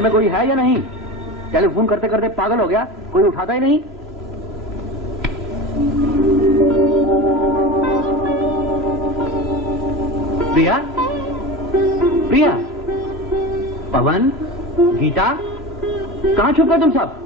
घर में कोई है या नहीं? टेलीफोन करते करते पागल हो गया, कोई उठाता ही नहीं। प्रिया, प्रिया, पवन, गीता, कहां छुप गए तुम सब?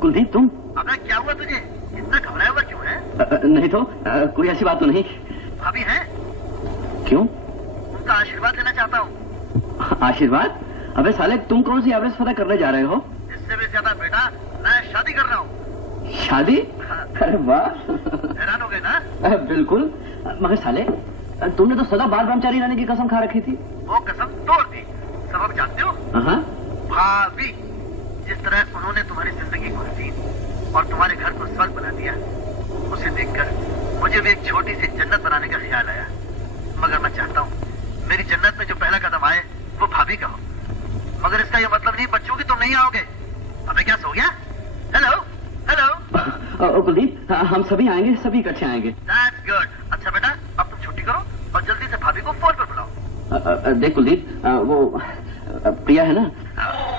कुलदीप, तुम? अबे क्या हुआ तुझे? इतना घबराया हुआ क्यों है? नहीं तो कोई ऐसी बात तो नहीं। भाभी है? क्यों? उनका आशीर्वाद लेना चाहता हूँ। आशीर्वाद? अबे साले, तुम कौन सी एवरेज फतह करने जा रहे हो? इससे भी ज्यादा बेटा, मैं शादी कर रहा हूँ। शादी? अरे वाह, हैरान हो गए ना? बिल्कुल, मगर साले तुमने तो सदा बाल ब्रह्मचारी रहने की कसम खा रखी थी। वो कसम तोड़ दी। सबब जानते हो? हाँ। भाभी, जिस तरह उन्होंने तुम्हारी जिंदगी को हसीन और तुम्हारे घर को स्वर्ग बना दिया, उसे देखकर मुझे भी एक छोटी सी जन्नत बनाने का ख्याल आया। मगर मैं चाहता हूँ मेरी जन्नत में जो पहला कदम आए वो भाभी का हो। मगर इसका ये मतलब नहीं बच्चों की तुम नहीं आओगे। अबे क्या सो गया? Hello hello. कुलदीप, हम सभी आएंगे, सभी इकट्ठे आएंगे। That's good। अच्छा बेटा, अब तुम छुट्टी करो और जल्दी से भाभी को फोन पर बुलाओ। देख कुलदीप, वो प्रिया है ना,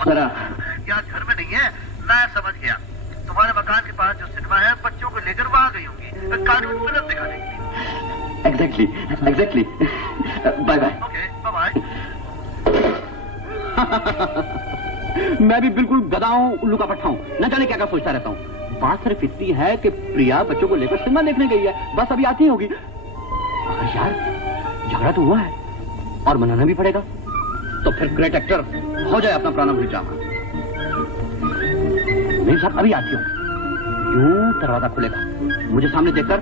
जरा। क्या घर में नहीं है? मैं समझ गया। तुम्हारे मकान के पास जो सिनेमा है, बच्चों को लेकर वहां गई होंगी कार्टून फिल्म दिखाने के लिए। Exactly. Bye bye. Okay, bye bye. मैं भी बिल्कुल गधा हूँ, उल्लू का पट्टा हूँ, न जाने क्या क्या सोचता रहता हूँ। बात सिर्फ इतनी है कि प्रिया बच्चों को लेकर सिनेमा देखने गई है, बस अभी आती होगी। अगर यार झगड़ा तो हुआ है और मनाना भी पड़ेगा, तो फिर ग्रेट एक्टर हो जाए अपना प्राणभूति ड्रामा। मेरे साथ अभी आती हूँ। यूं दरवाजा खुलेगा, मुझे सामने देखकर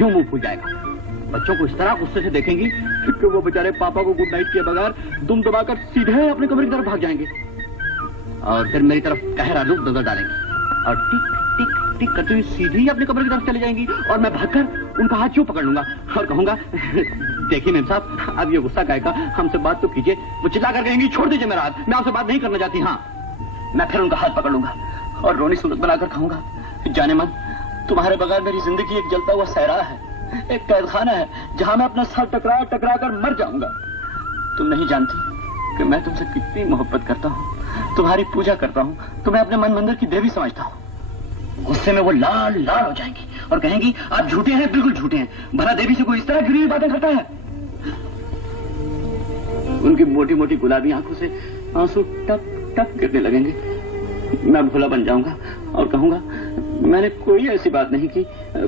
यूं मुंह फूल जाएगा। बच्चों को इस तरह गुस्से से देखेंगी कि वो बेचारे पापा को गुड नाइट किए बगैर दुम दबाकर सीधे अपने कमरे की तरफ भाग जाएंगे और फिर मेरी तरफ कहरा रूप नजर डालेंगी और टिक टिक टिक करते हुए सीधी अपने कमरे की तरफ चली जाएंगी और मैं भागकर उनका हाथ यूं पकड़ लूंगा और कहूंगा, देखिए मेम साहब, अब ये गुस्सा गायका, हमसे बात तो कीजिए। वो चिल्ला कर कहेंगी, छोड़ दीजिए मेरा हाथ, मैं आपसे बात नहीं करना चाहती। हाँ, मैं फिर उनका हाथ पकड़ लूंगा और रोनी सूरत बनाकर कहूंगा, जाने मन, तुम्हारे बगैर मेरी जिंदगी एक जलता हुआ सहरा है, एक कैदखाना है जहां मैं अपना सर टकरा टकरा कर मर जाऊंगा। तुम नहीं जानती कि मैं तुमसे कितनी मोहब्बत करता हूँ, तुम्हारी पूजा करता हूँ, तुम्हें अपने मन मंदिर की देवी समझता हूँ। गुस्से में वो लाल लाल हो जाएंगी और कहेंगी, आप झूठे हैं, बिल्कुल झूठे हैं, भला देवी से कोई इस तरह गिरी हुई बातें करता है? उनकी मोटी मोटी गुलाबी आंखों से आंसू टप टप गिरने लगेंगे। मैं भोला बन जाऊंगा और कहूंगा, मैंने कोई ऐसी बात नहीं की,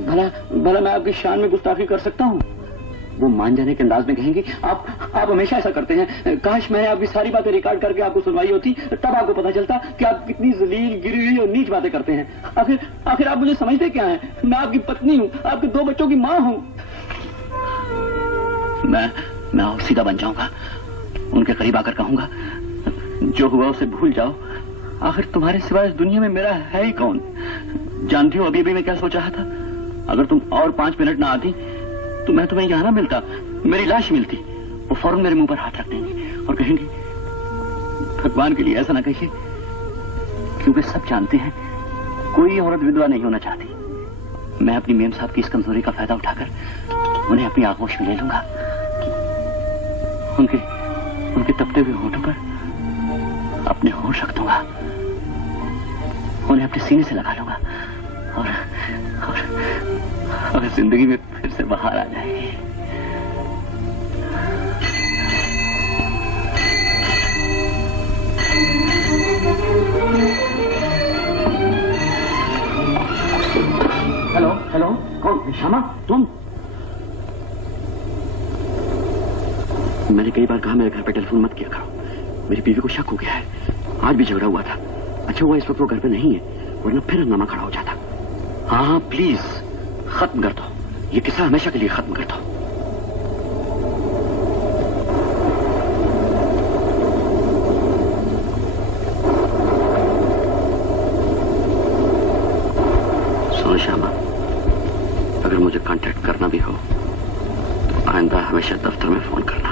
भला मैं आपकी शान में गुस्ताखी कर सकता हूँ? वो मान जाने के अंदाज में कहेंगे, आप हमेशा ऐसा करते हैं, काश मैंने आपकी सारी बातें रिकॉर्ड करके आपको सुनवाई होती, तब आपको पता चलता कि आप कितनी जलील, गिरी हुई और नीच बातें करते हैं। आखिर आप मुझे समझते क्या हैं? मैं आपकी पत्नी हूँ, आपके 2 बच्चों की माँ हूँ। मैं और सीधा बन जाऊंगा, उनके करीब आकर कहूंगा, जो हुआ उसे भूल जाओ, आखिर तुम्हारे सिवाय इस दुनिया में मेरा है ही कौन? जानती हो अभी मैं क्या सोच रहा था? अगर तुम और 5 मिनट ना आती तो मैं तुम्हें यहाँ ना मिलता, मेरी लाश मिलती वो फौरन मेरे मुंह पर हाथ रख देंगे और कहेंगे भगवान के लिए ऐसा ना कहिए, क्योंकि सब जानते हैं कोई औरत विधवा नहीं होना चाहती। मैं अपनी मेम साहब की इस कमजोरी का फायदा उठाकर उन्हें अपनी आगोश में ले लूंगा। उनके तपते हुए होठों पर अपने होठ रख दूंगा, उन्हें अपने सीने से लगा लूंगा और जिंदगी में फिर से बाहर आ जाएगी। हेलो हेलो, कौन? श्यामा, तुम? मैंने कई बार कहा मेरे घर पे टेलीफोन मत किया करो, मेरी बीवी को शक हो गया है। आज भी झगड़ा हुआ था। अच्छा हुआ इस वक्त वो घर पे नहीं है, वरना फिर हंगामा खड़ा हो जाता। हाँ प्लीज खत्म कर दो, ये किस्सा हमेशा के लिए खत्म कर दो। सुनो श्यामा, अगर मुझे कांटेक्ट करना भी हो तो आइंदा हमेशा दफ्तर में फोन करना।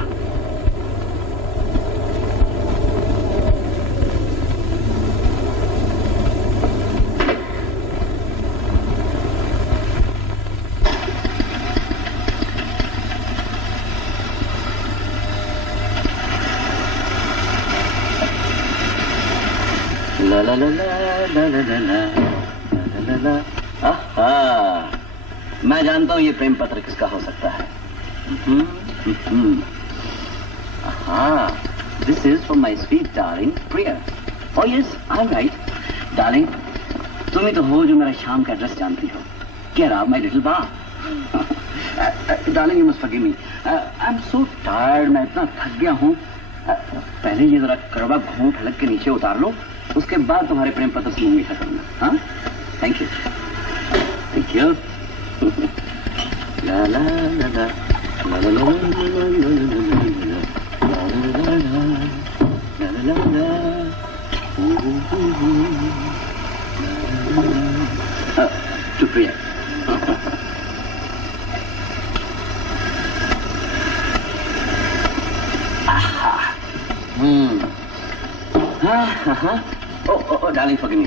ला ला ला ला ला ला ला ला। आहा, मैं जानता हूं ये प्रेम पत्र किसका हो सकता है। This is for my sweet darling Priya. Oh yes, I am right darling, तुम ही तो हो जो मेरा शाम का एड्रेस जानती हो। Get out my little bar. Darling, you must forgive me. I'm so tired. मैं इतना थक गया हूँ। पहले ये जरा कड़वा घूंट हलक के नीचे उतार लो, उसके बाद तुम्हारे प्रेम पत्र से मुंह मीठा करूंगा। हाँ, थैंक यू, थैंक यू। ला ला ला ला ला ला ला ला ला ला। शुक्रिया। ओ डार्लिंग फॉरगिव मी।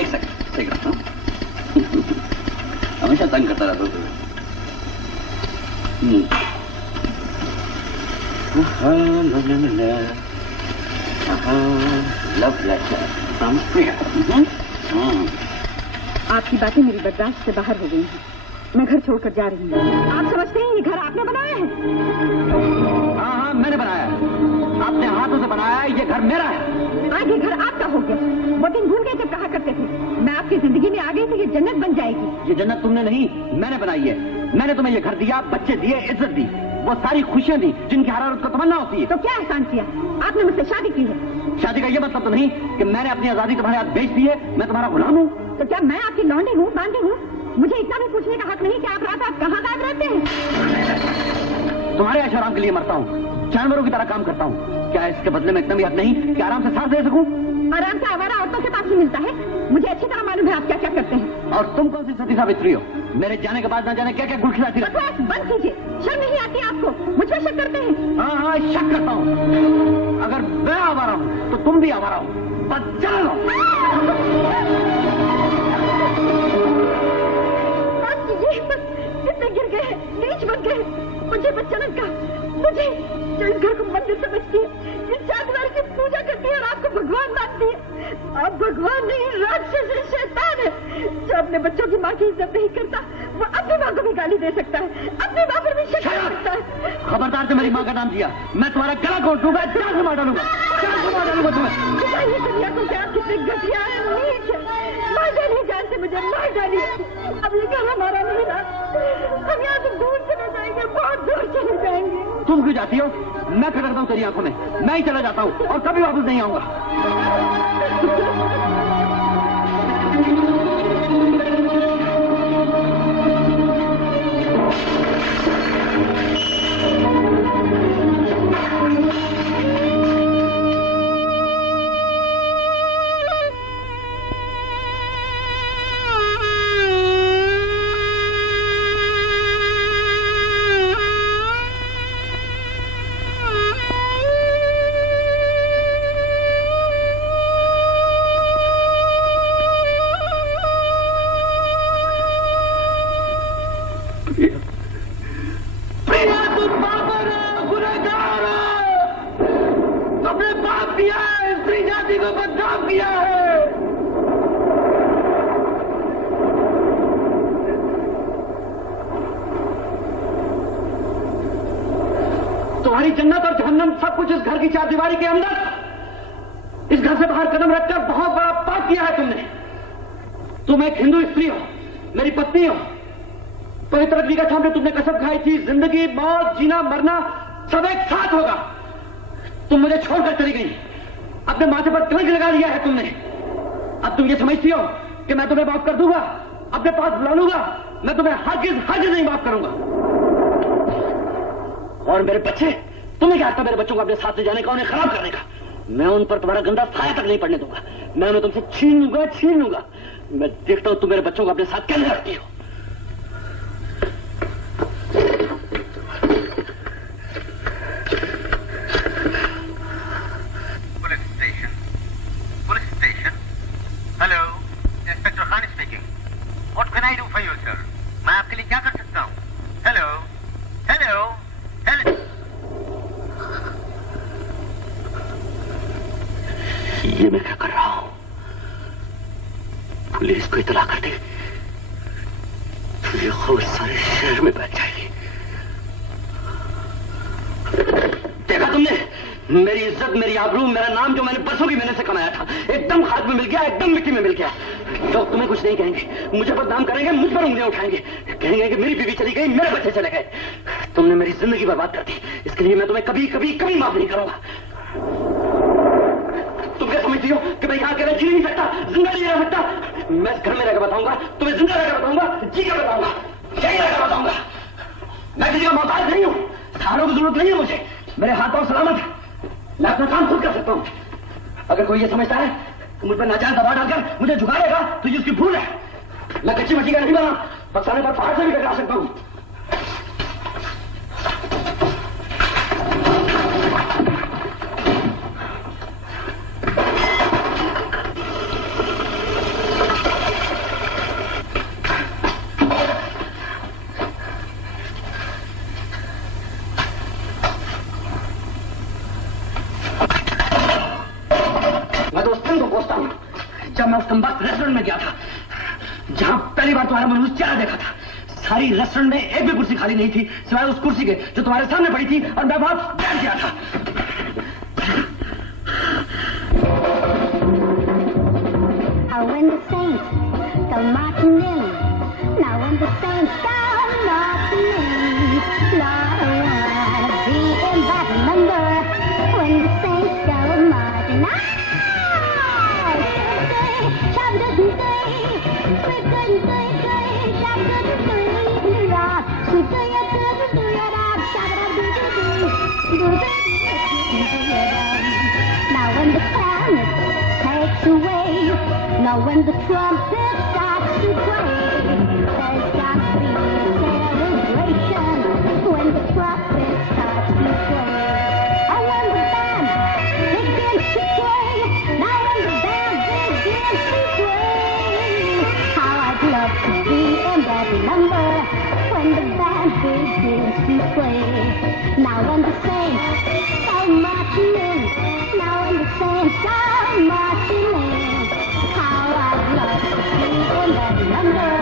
एक सेकंड। हमेशा तंग करता रहता हूँ लव लेटर फ्रॉम प्रिया। आपकी बातें मेरी बर्दाश्त से बाहर हो गई हैं। मैं घर छोड़कर जा रही हूँ। आप समझते हैं ये घर आपने बनाया है? हाँ, मैंने बनाया है, अपने हाथों से बनाया है। ये घर मेरा है। आज ये घर आपका हो गया। वो दिन भूल गए जब कहा करते थे मैं आपकी जिंदगी में आ गई तो ये जन्नत बन जाएगी। ये जन्नत तुमने नहीं, मैंने बनाई है। मैंने तुम्हें ये घर दिया, बच्चे दिए, इज्जत दी, वो सारी खुशियां दी जिनकी हर औरत को तमन्ना होती है। तो क्या एहसान किया? आपने मुझसे शादी की है। शादी का ये मतलब तो नहीं कि मैंने अपनी आजादी तुम्हारे हाथ बेच दी है, मैं तुम्हारा गुलाम हूँ। तो क्या मैं आपकी लौंडी हूँ, बांधी हूँ? मुझे इतना भी पूछने का हक नहीं कि आप रात कहाँ गायब रहते हैं? तुम्हारे ऐशोआराम के लिए मरता हूँ, जानवरों की तरह काम करता हूँ। क्या इसके बदले में इतना भी हक नहीं कि आराम से सांस ले सकूं? आराम से आवारा औरतों के पास ही मिलता है। मुझे अच्छी तरह मालूम है आप क्या क्या करते हैं। और तुम कौन सी सती सावित्री हो? मेरे जाने के बाद ना जाने क्या क्या गुल खिलाती रहती। बकवास बंद कीजिए, शर्म नहीं आती आपको? मुझ पर शक करते हैं? हाँ, शक करता हूँ। अगर मैं आवारा हूँ तो तुम भी आवारा हो। बस चलो। कितने गिर गए, नीच बन गए। मुझे बच्चन का, मुझे जो इस घर को मंदिर समझती है, इस जानवर की पूजा करती है और आपको भगवान मानती है। आप भगवान नहीं, राक्षस है, शैतान है। जो अपने बच्चों की माँ की इज्जत नहीं करता वो अपनी माँ को भी गाली दे सकता है, अपनी माँ पर भी शक कर सकता है। खबरदार से मेरी माँ का नाम दिया, मैं तुम्हारा गला घोट दूंगा, जान से मार डालूंगा, जान से मार डालूंगा तुम्हें। बताइए दुनिया को कि आप कितने घटिया है, नीच है। मार डालिए, जान से मुझे मार डालिए। अब ये घर हमारा नहीं रहा, हम यहाँ से दूर चले जाएंगे, बहुत दूर चले जाएंगे। तुम क्यों जाती हो? मैं खटकता हूँ तेरी आंखों में, मैं ही चला जाता हूँ और कभी वापस नहीं आऊंगा। तुम्हारी जन्नत और जहन्नम सब कुछ इस घर की चार दीवारी के अंदर। इस घर से बाहर कदम रखकर बहुत बड़ा पाप किया है तुमने। तुम एक हिंदू स्त्री हो, मेरी पत्नी हो। पवित्र अग्नि का सामने तुमने कसम खाई थी, जिंदगी मौत जीना मरना सब एक साथ होगा। तुम मुझे छोड़कर चली गई, अपने माथे पर कलंक लगा लिया है तुमने। अब तुम ये समझती हो कि मैं तुम्हें माफ कर दूंगा, अपने पास बुला लूंगा। मैं तुम्हें हरगिज नहीं माफ करूंगा। और मेरे बच्चे, तुम्हें क्या आता मेरे बच्चों को अपने साथ ले जाने का, उन्हें खराब करने का? मैं उन पर तुम्हारा गंदा साया तक नहीं पड़ने दूंगा। मैं उन्हें तुमसे छीन लूंगा। मैं देखता हूं तुम मेरे बच्चों को अपने साथ कैसे रखती हो। Police station. Hello, inspector Khan speaking. What can I do for you sir? मैं आपके लिए क्या कर सकता हूँ? Hello hello hello. ये मैं क्या कर रहा हूं? पुलिस को इतला कर दी तो ये खबर सारे शहर में फैल जाएगी। देखा तुमने? मेरी इज्जत, मेरी आबरू, मेरा नाम जो मैंने परसों की मेहनत से कमाया था, एकदम खाद में मिल गया, एकदम मिट्टी में मिल गया। लोग तुम्हें कुछ नहीं कहेंगे, मुझे बदनाम करेंगे, मुझ पर उंगलियां उठाएंगे, कहेंगे कि मेरी बीवी चली गई, मेरे बच्चे चले गए। तुमने मेरी जिंदगी बर्बाद कर दी, इसके लिए मैं तुम्हें कभी कभी कभी माफ नहीं करूंगा। तुम क्या समझती हो कि मैं यहाँ अकेला जी नहीं सकता, जिंदा नहीं रह सकता? मैं इस घर में रहकर बताऊंगा, तुम्हें जिंदा रहकर बताऊंगा, जी कर बताऊंगा, यही रहकर बताऊंगा। मैं किसी का मोहताज नहीं हूँ, सहारों की जरूरत नहीं है मुझे। मेरे हाथ पांव सलामत है, मैं अपना काम खुद कर सकता हूँ। अगर कोई ये समझता है कि मुझ पर नाजायज दबाव डालकर मुझे झुका लेगा तो ये उसकी भूल है। मैं कच्ची मच्छी का नहीं बना, फंसाने पर पहाड़ से भी टकरा सकता हूँ। जब मैं उस कमबख्त रेस्टोरेंट में गया था जहां पहली बार तुम्हारा मनहूस चेहरा देखा था, सारी रेस्टोरेंट में एक भी कुर्सी खाली नहीं थी सिवाय उस कुर्सी के जो तुम्हारे सामने पड़ी थी और मैं वहां बैठ गया था। When the saints come marching in, now when the saints come marching in, Lord, I wanna be in that number when the saints come marching in. Now when the planet takes away, now when the trumpet starts to play, there's got to be a celebration when the trumpet starts to play. And when the band begins to play, now when the band begins to play, how I'd love to be in that number when the band begins to play. Now when the saints come marching in, now when the saints come marching in, how I'd love to be in that number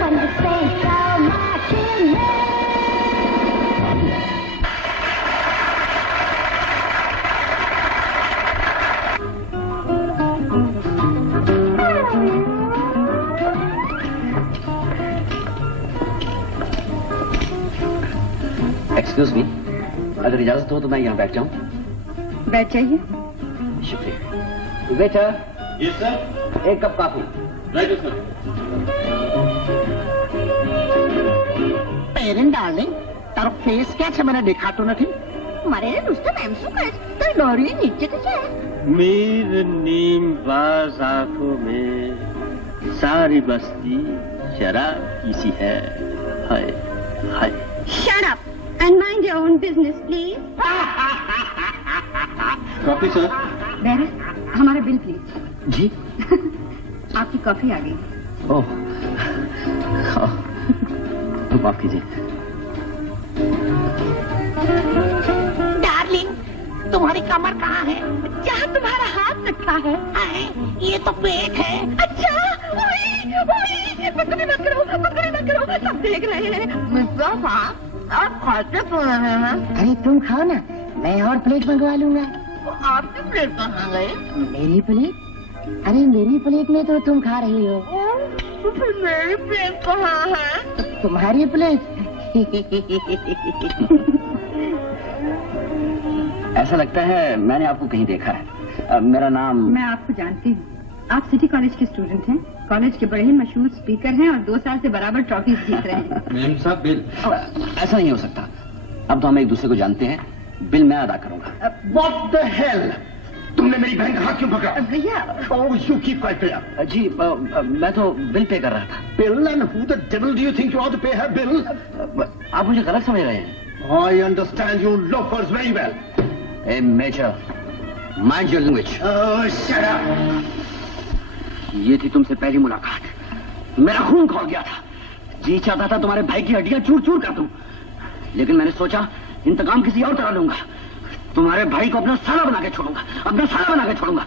when the saints come marching in. Excuse me, अगर इजाजत हो तो मैं यहाँ बैठ जाऊं? बैठ जाइए। शुक्रिया। वेटर। Yes sir. एक cup coffee. Right sir. Parent darling, तारो फेस क्या छे मैंने देखा तो नहीं। मारे नुसतं एम શું કરે તો ડોરી નીચે તો છે। मीर नीम बाज आंखों में सारी बस्ती शराब की सी है। हाय हाय। Shut up and mind your own business, please. Coffee sir. बेरा, हमारा बिल प्लीज। जी। आपकी कॉफी आ गई। ओह, माफ कीजिए। डार्लिंग, तुम्हारी कमर कहाँ है? जहाँ तुम्हारा हाथ रखा है। ये तो पेट है। अच्छा, ओए, ओए, बदतमीजी मत करो, सब देख रहे हैं। मिस्टर साहब, आप खाते तो रहे हैं। अरे तुम खाओ ना, मैं और प्लेट मंगवा लूंगा। तो आपकी प्लेट कहाँ गई? मेरी प्लेट? अरे मेरी प्लेट में तो तुम खा रही हो। तो फिर मेरी प्लेट कहाँ है? तुम्हारी प्लेट? ऐसा लगता है मैंने आपको कहीं देखा है। मेरा नाम। मैं आपको जानती हूँ। आप सिटी कॉलेज के स्टूडेंट हैं, कॉलेज के बड़े ही मशहूर स्पीकर हैं और 2 साल से बराबर ट्रॉफी जीत रहे हैं। मैम साहब बिल। ऐसा नहीं हो सकता। अब तो हम एक दूसरे को जानते हैं। बिल मैं अदा करूंगा। What the hell? तुमने मेरी बहन का हाथ क्यों पकड़ा? भैया Oh, you keep quiet, Priya. जी मैं तो बिल पे कर रहा था। Bill, and who the devil do you think you ought to pay her bill? आप मुझे गलत समझ रहे हैं। I understand you loafers very well. ए major, mind your language. Oh, shut up. ये थी तुमसे पहली मुलाकात। मेरा खून खौल गया था। जी चाहता था तुम्हारे भाई की हड्डियां चूर चूर कर दूं, लेकिन मैंने सोचा इंतकाम किसी और तरह लूंगा। तुम्हारे भाई को अपना साला बना के छोड़ूंगा, अपना साला बना के छोड़ूंगा।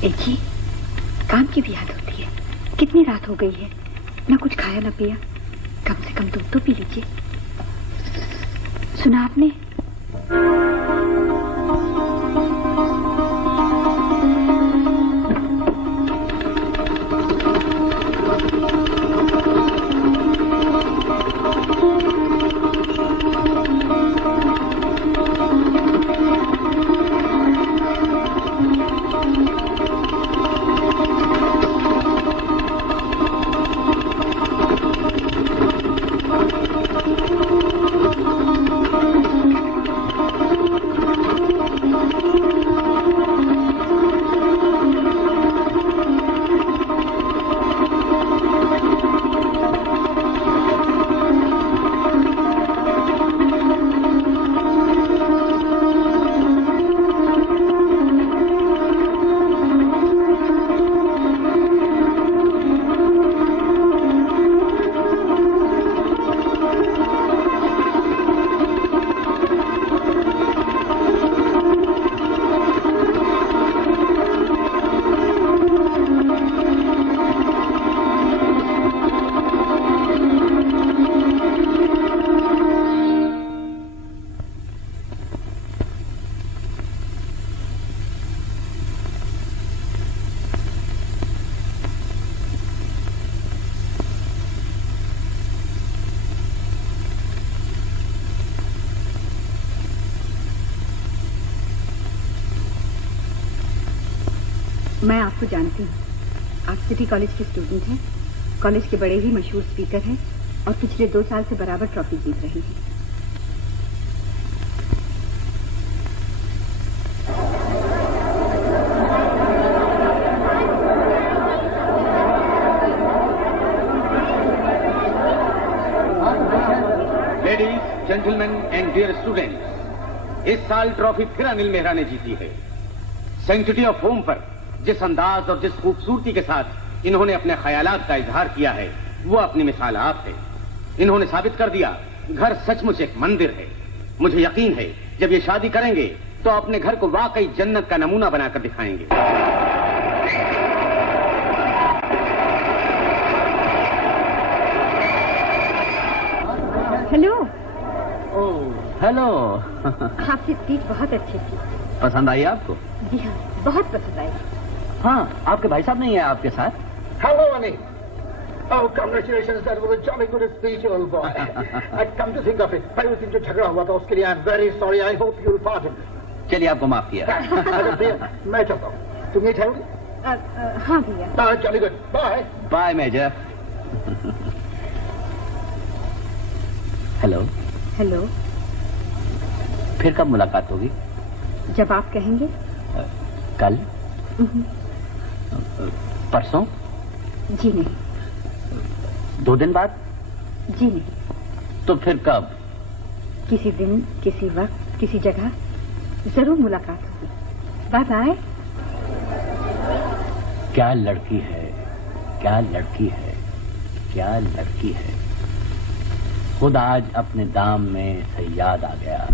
देखिए, काम की भी याद होती है। कितनी रात हो गई है, ना कुछ खाया ना पिया। कम से कम दूध तो पी लीजिए। सुना आपने? मैं आपको जानती हूँ। आप सिटी कॉलेज के स्टूडेंट हैं, कॉलेज के बड़े ही मशहूर स्पीकर हैं और पिछले 2 साल से बराबर ट्रॉफी जीत रहे हैं। Ladies, gentleman and dear students, इस साल ट्रॉफी फिर अनिल मेहरा ने जीती है। सेंचुरी ऑफ होम पर जिस अंदाज और जिस खूबसूरती के साथ इन्होंने अपने ख्यालात का इजहार किया है, वो अपनी मिसाल आप है। इन्होंने साबित कर दिया घर सचमुच एक मंदिर है। मुझे यकीन है जब ये शादी करेंगे तो अपने घर को वाकई जन्नत का नमूना बनाकर दिखाएंगे। हेलो। Oh hello. आपकी स्पीच बहुत अच्छी थी। पसंद आई आपको? जी हाँ, बहुत पसंद आई। हाँ, आपके भाई साहब नहीं है आपके साथ? Hello, Annie. Oh, congratulations, that was a jolly good speech, old boy. I'd come to think of it. भाई उस दिन जो झगड़ा हुआ था उसके लिए I'm very sorry. I hope you'll pardon me. चलिए आपको माफ किया। अरे भैया, मैं चलता हूँ। तुम ये ठहरोगे? हाँ भैया। Jolly good. Bye. Bye major. Hello. Hello. फिर कब मुलाकात होगी? जब आप कहेंगे। कल? परसों? जी नहीं। 2 दिन बाद? जी नहीं। तो फिर कब? किसी दिन, किसी वक्त, किसी जगह जरूर मुलाकात होगी। Bye bye. क्या लड़की है, क्या लड़की है, क्या लड़की है। खुद आज अपने दाम में सयाद आ गया।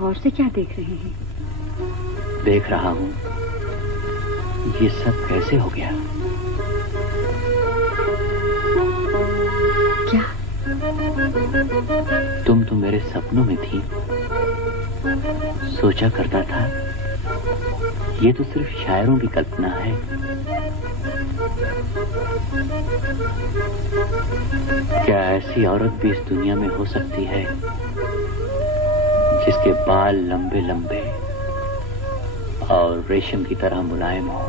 गौर से क्या देख रहे हैं? देख रहा हूं ये सब कैसे हो गया। क्या? तुम तो मेरे सपनों में थी। सोचा करता था ये तो सिर्फ शायरों की कल्पना है। क्या ऐसी औरत भी इस दुनिया में हो सकती है जिसके बाल लंबे लंबे और रेशम की तरह मुलायम हो,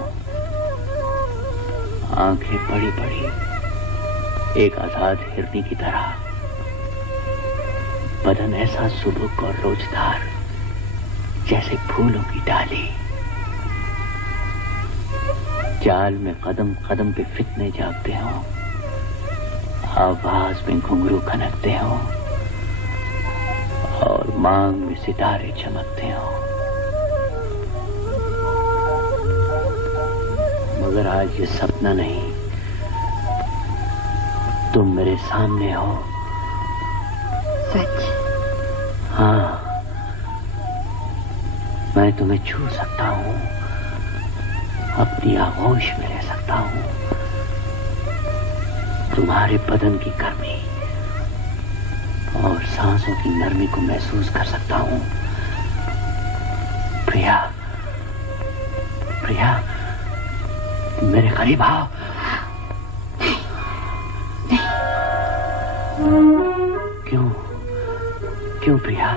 आंखें बड़ी बड़ी एक आजाद हिरनी की तरह, बदन ऐसा सुबक और रोजदार जैसे फूलों की डाली, चाल में कदम कदम पे फितने जागते हो, आवाज में घुंघरू खनकते हो और मांग में सितारे चमकते हो। मगर आज ये सपना नहीं, तुम मेरे सामने हो। सच? हाँ, मैं तुम्हें छू सकता हूँ, अपनी आगोश में ले सकता हूँ, तुम्हारे बदन की गर्मी और सांसों की नरमी को महसूस कर सकता हूँ। प्रिया, प्रिया, मेरे करीब आओ। क्यों? क्यों प्रिया?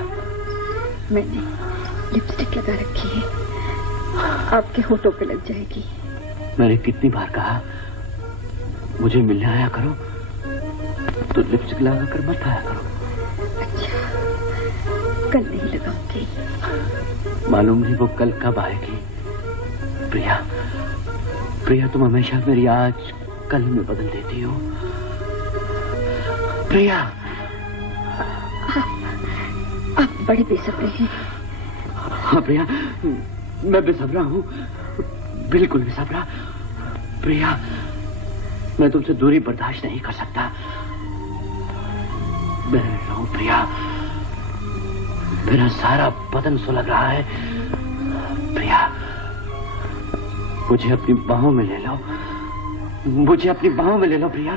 मैंने लिपस्टिक लगा रखी है, आपके होठों पे लग जाएगी। मैंने कितनी बार कहा मुझे मिलने आया करो, तो लिपस्टिक लगा कर मत आया करो। अच्छा, कल नहीं लगाऊंगी। मालूम नहीं वो कल कब आएगी। प्रिया, प्रिया, तुम हमेशा मेरी आज कल में बदल देती हो। प्रिया, आप बड़े बेसब्रे हैं। हाँ प्रिया, मैं बेसब्रा हूँ, बिल्कुल बेसब्रा। प्रिया, मैं तुमसे दूरी बर्दाश्त नहीं कर सकता। मैं रहूं प्रिया, मेरा सारा बदन सुलग रहा है। प्रिया, मुझे अपनी बाहों में ले लो, मुझे अपनी बाहों में ले लो प्रिया।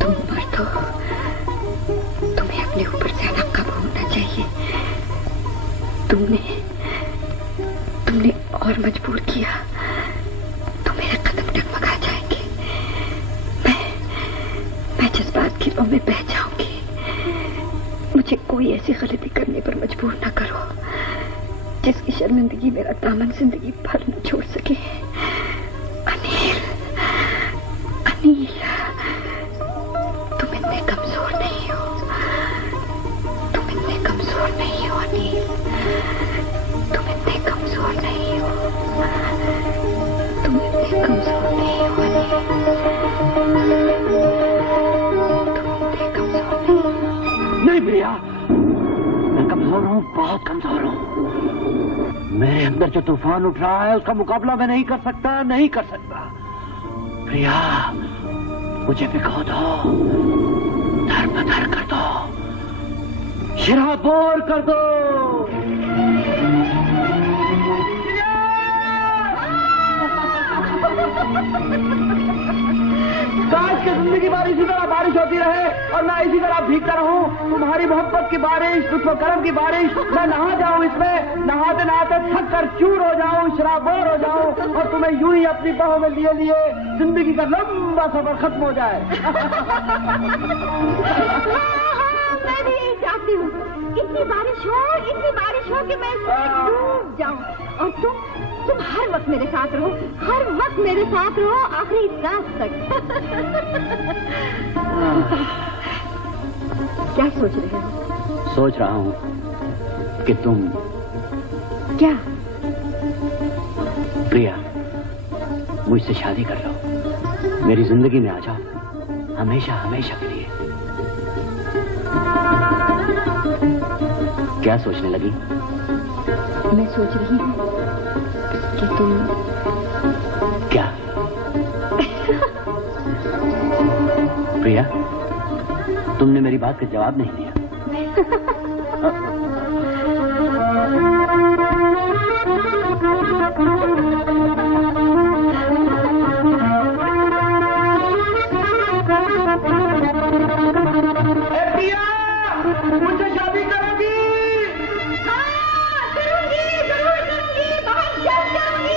तुम मर्द हो, तुम्हें अपने ऊपर से अलग काबू होना चाहिए। तुमने और मजबूर किया तो मेरे कदम डगमगा जाएंगे। मैं जज्बात की रो में बह जाऊंगी। मुझे कोई ऐसी गलती करने पर मजबूर न करो जिसकी शर्मिंदगी मेरा दामन जिंदगी भर न छोड़ सके। अनिल, अनिल, तुम इतने कमजोर नहीं हो, तुम इतने कमजोर नहीं हो अनिल, तुम इतने कमजोर नहीं हो, तुम इतने कमजोर नहीं हो अनिल, तुम इतने कमजोर नहीं हो। नहीं प्रिया, मैं कमजोर हूँ, बहुत कमजोर हूँ। मेरे अंदर जो तूफान उठ रहा है उसका मुकाबला मैं नहीं कर सकता, नहीं कर सकता। प्रिया, मुझे भिगो दो, धर बधर कर दो, शराबोर कर दो। काश की जिंदगी भर इसी तरह बारिश होती रहे और मैं इसी तरह भीगता रहूं। तुम्हारी मोहब्बत की बारिश, लुत्फ-ओ-करम की बारिश, मैं नहा जाऊं इसमें, नहाते नहाते थक कर चूर हो जाऊं, शराबोर हो जाऊं और तुम्हें यूं ही अपनी बाहों में लिए लिए जिंदगी का लंबा सफर खत्म हो जाए। मैं भी यही चाहती हूँ, इतनी बारिश हो कि मैं डूब जाऊं और तुम हर वक्त मेरे साथ रहो, हर वक्त मेरे साथ रहो, आखिरी सांस तक। क्या सोच रहे हो? सोच रहा हूँ कि तुम क्या? प्रिया, मुझसे शादी कर लो, मेरी जिंदगी में आ जाओ, हमेशा हमेशा के लिए। क्या सोचने लगी? मैं सोच रही हूँ कि तुम क्या? प्रिया, तुमने मेरी बात का जवाब नहीं दिया। प्रिया, मुझसे शादी करोगी? हाँ, करूंगी, जरूर करूंगी, बहुत जल्द करूंगी।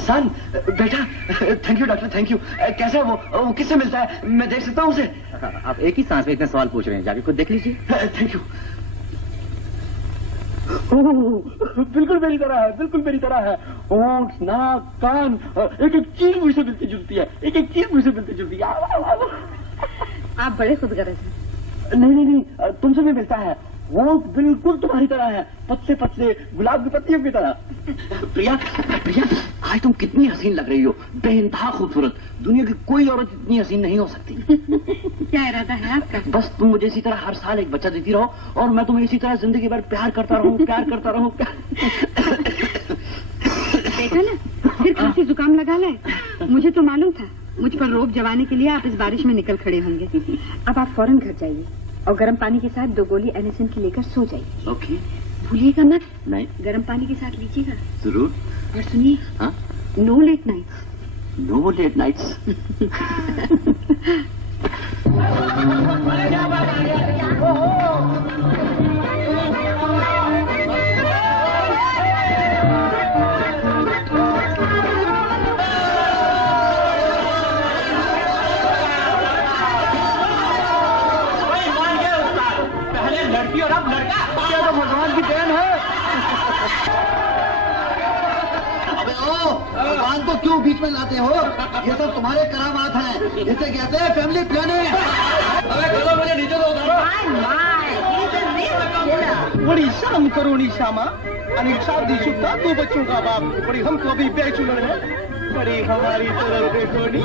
सन बेटा, thank you doctor, thank you. कैसा है वो किससे मिलता है? मैं देख सकता हूँ उसे? आप एक ही सांस में इतने सवाल पूछ रहे हैं, जाके खुद देख लीजिए। Thank you. बिल्कुल मेरी तरह है, बिल्कुल मेरी तरह है। होंठ, नाक, कान, एक एक चीज मुझसे मिलती जुलती है, एक एक चीज मुझसे मिलती जुलती है। आप बड़े खुदगर्ज हैं। नहीं, तुमसे भी मिलता है। वो बिल्कुल तुम्हारी तरह है, पतले पतले गुलाब की पत्तियों की तरह। प्रिया, प्रिया, आज तुम कितनी हसीन लग रही हो, बेइंतहा खूबसूरत। दुनिया की कोई औरत इतनी हसीन नहीं हो सकती। क्या इरादा है आपका? बस तुम मुझे इसी तरह हर साल एक बच्चा देती रहो और मैं तुम्हें इसी तरह जिंदगी भर प्यार करता रहूं, प्यार करता रहूं। देखा ना, फिर खांसी जुकाम लगा ले। मुझे तो मालूम था मुझ पर रोब जमाने के लिए आप इस बारिश में निकल खड़े होंगे। अब आप फौरन घर जाइए और गर्म पानी के साथ 2 गोली एनिसिन की लेकर सो जाइए। ओके। भूलिएगा मत। नहीं। गर्म पानी के साथ लीजिएगा। जरूर। और सुनिए, हाँ? No late nights. No late nights. लड़की और अब लड़का, क्या तो भगवान की देन है। अबे ओ, भगवान को क्यों बीच बीच में लाते हो? ये सब तुम्हारे करामात हैं, जिसे कहते हैं फैमिली प्लानिंग। अरे चलो मुझे नीचे तो उतारो। बड़ी शर्म करो निशामा। अनिल शादीशुदा 2 बच्चों का बाप, बड़ी हमको अभी बैचलर है, बड़ी हमारी तरफ देखो नी।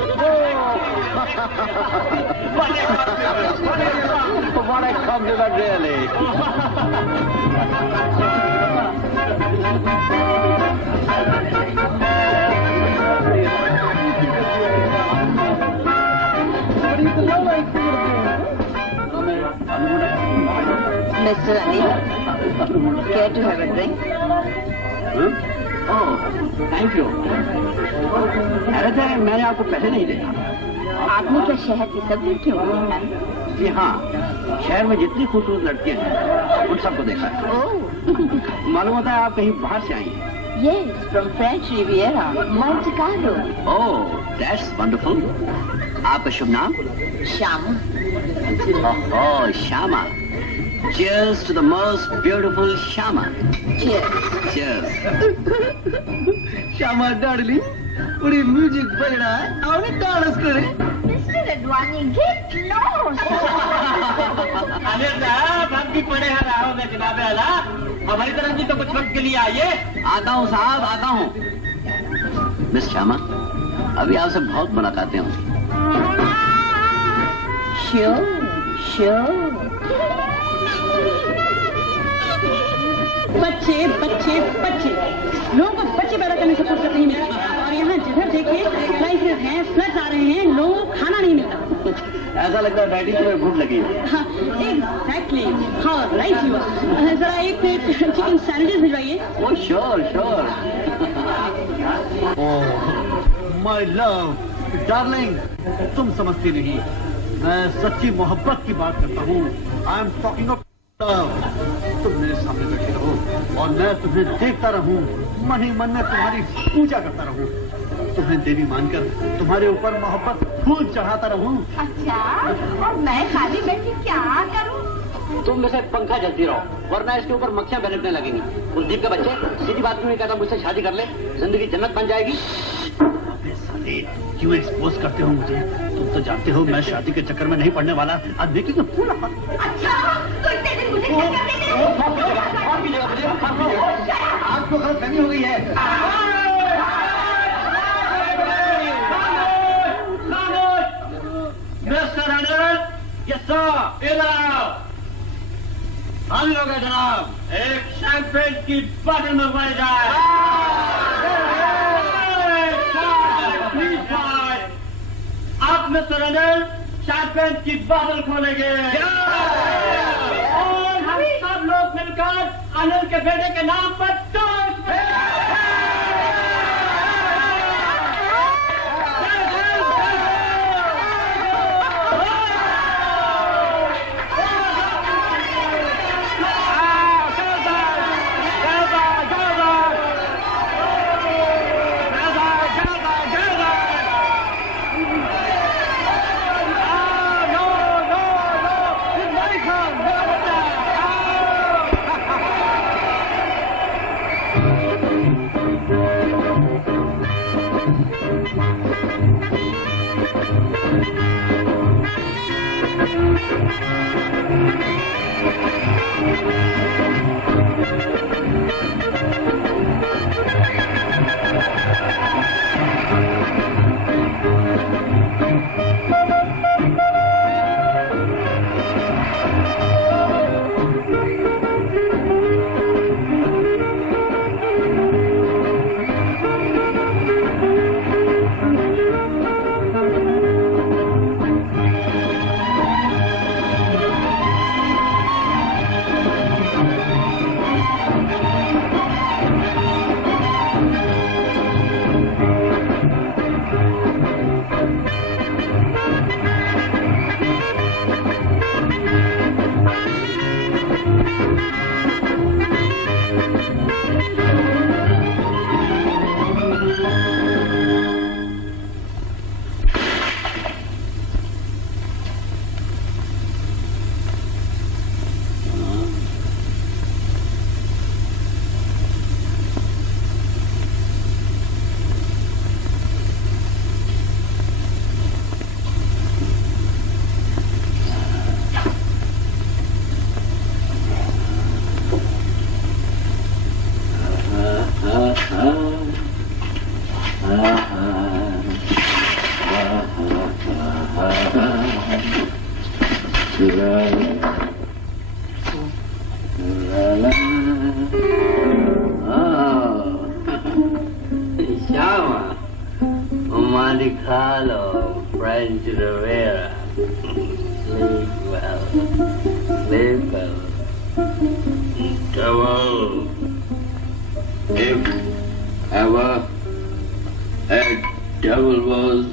What a compliment, really. Mr. Anil, care to have a drink? Oh, thank you. हैरत है, मैंने आपको पहले नहीं देखा। आपने क्या शहर की सब लड़कियों को देखा है? जी हाँ, शहर में जितनी खूबसूरत लड़कियां हैं उन सबको देखा है। मालूम होता है आप कहीं बाहर से आई हैं। Yes, from French Riviera, Monte Carlo. Oh, that's wonderful. आपका शुभ नाम? Shama. Oh, Shyama. Cheers to the most beautiful Shama. Cheers. Cheers. Shyama darling, बड़ी म्यूजिक बज रहा है, आओ ना डांस करें। Mr. Advani, get lost. अरे साहब, हम भी पड़े हैं राहों में जनाबे आला। हमारी तरफ भी तो कुछ वक्त के लिए आइए। आता हूँ साहब, आता हूँ। मिस श्यामा, अभी आपसे बहुत मुलाकातें होंगी। Sure, sure. बच्चे बच्चे बच्चे लोगों को बच्चे पैदा करने से फुर्सत नहीं मिलती और यहाँ जिधर देखिए क्राइसिस हैं, फ्लड्स आ रहे हैं, लोगों को खाना नहीं मिलता। ऐसा लगता है डैडी तुम्हें भूख लगी है। एग्जैक्टली, हाँ राइट यू। जरा एक प्लेट चिकन सैंडविचेस भिजवाइए। Oh sure sure. Oh my love darling, तुम समझती नहीं, मैं सच्ची मोहब्बत की बात करता हूँ। I am talking of love. तुम मेरे सामने बैठे रहो और मैं तुम्हें देखता रहूं, मन ही मन में तुम्हारी पूजा करता रहूं, तुम्हें देवी मानकर तुम्हारे ऊपर मोहब्बत फूल चढ़ाता रहूं। अच्छा, और मैं खाली बैठी क्या करूं? तुम में से पंखा जलती रहो, वरना इसके ऊपर मक्खियां बैठने लगेंगी। कुलदीप के बच्चे, सीधी बात क्यों नहीं कहता मुझसे शादी कर ले, जिंदगी जन्नत बन जाएगी। क्यों एक्सपोज करते हो मुझे? तुम तो जानते हो मैं शादी के चक्कर में नहीं पड़ने वाला। अब देखिए पूरा अच्छा, तो इतने दिन मुझे क्या करने दे? आपको गलतफहमी हो गई है। मिस्टर अनिल, यस सर, इधर आओ। हम लोग हैं जनाब, एक शैंपेन की बोतल मंगवाई जाए। आप मिस्टर अनिल शैंपेन की बोतल खोलेंगे और हम सब लोग मिलकर अनिल के बेटे के नाम पर toast Carlo, French Rivera. Sleep well. Sleep well. Devil, if ever a devil was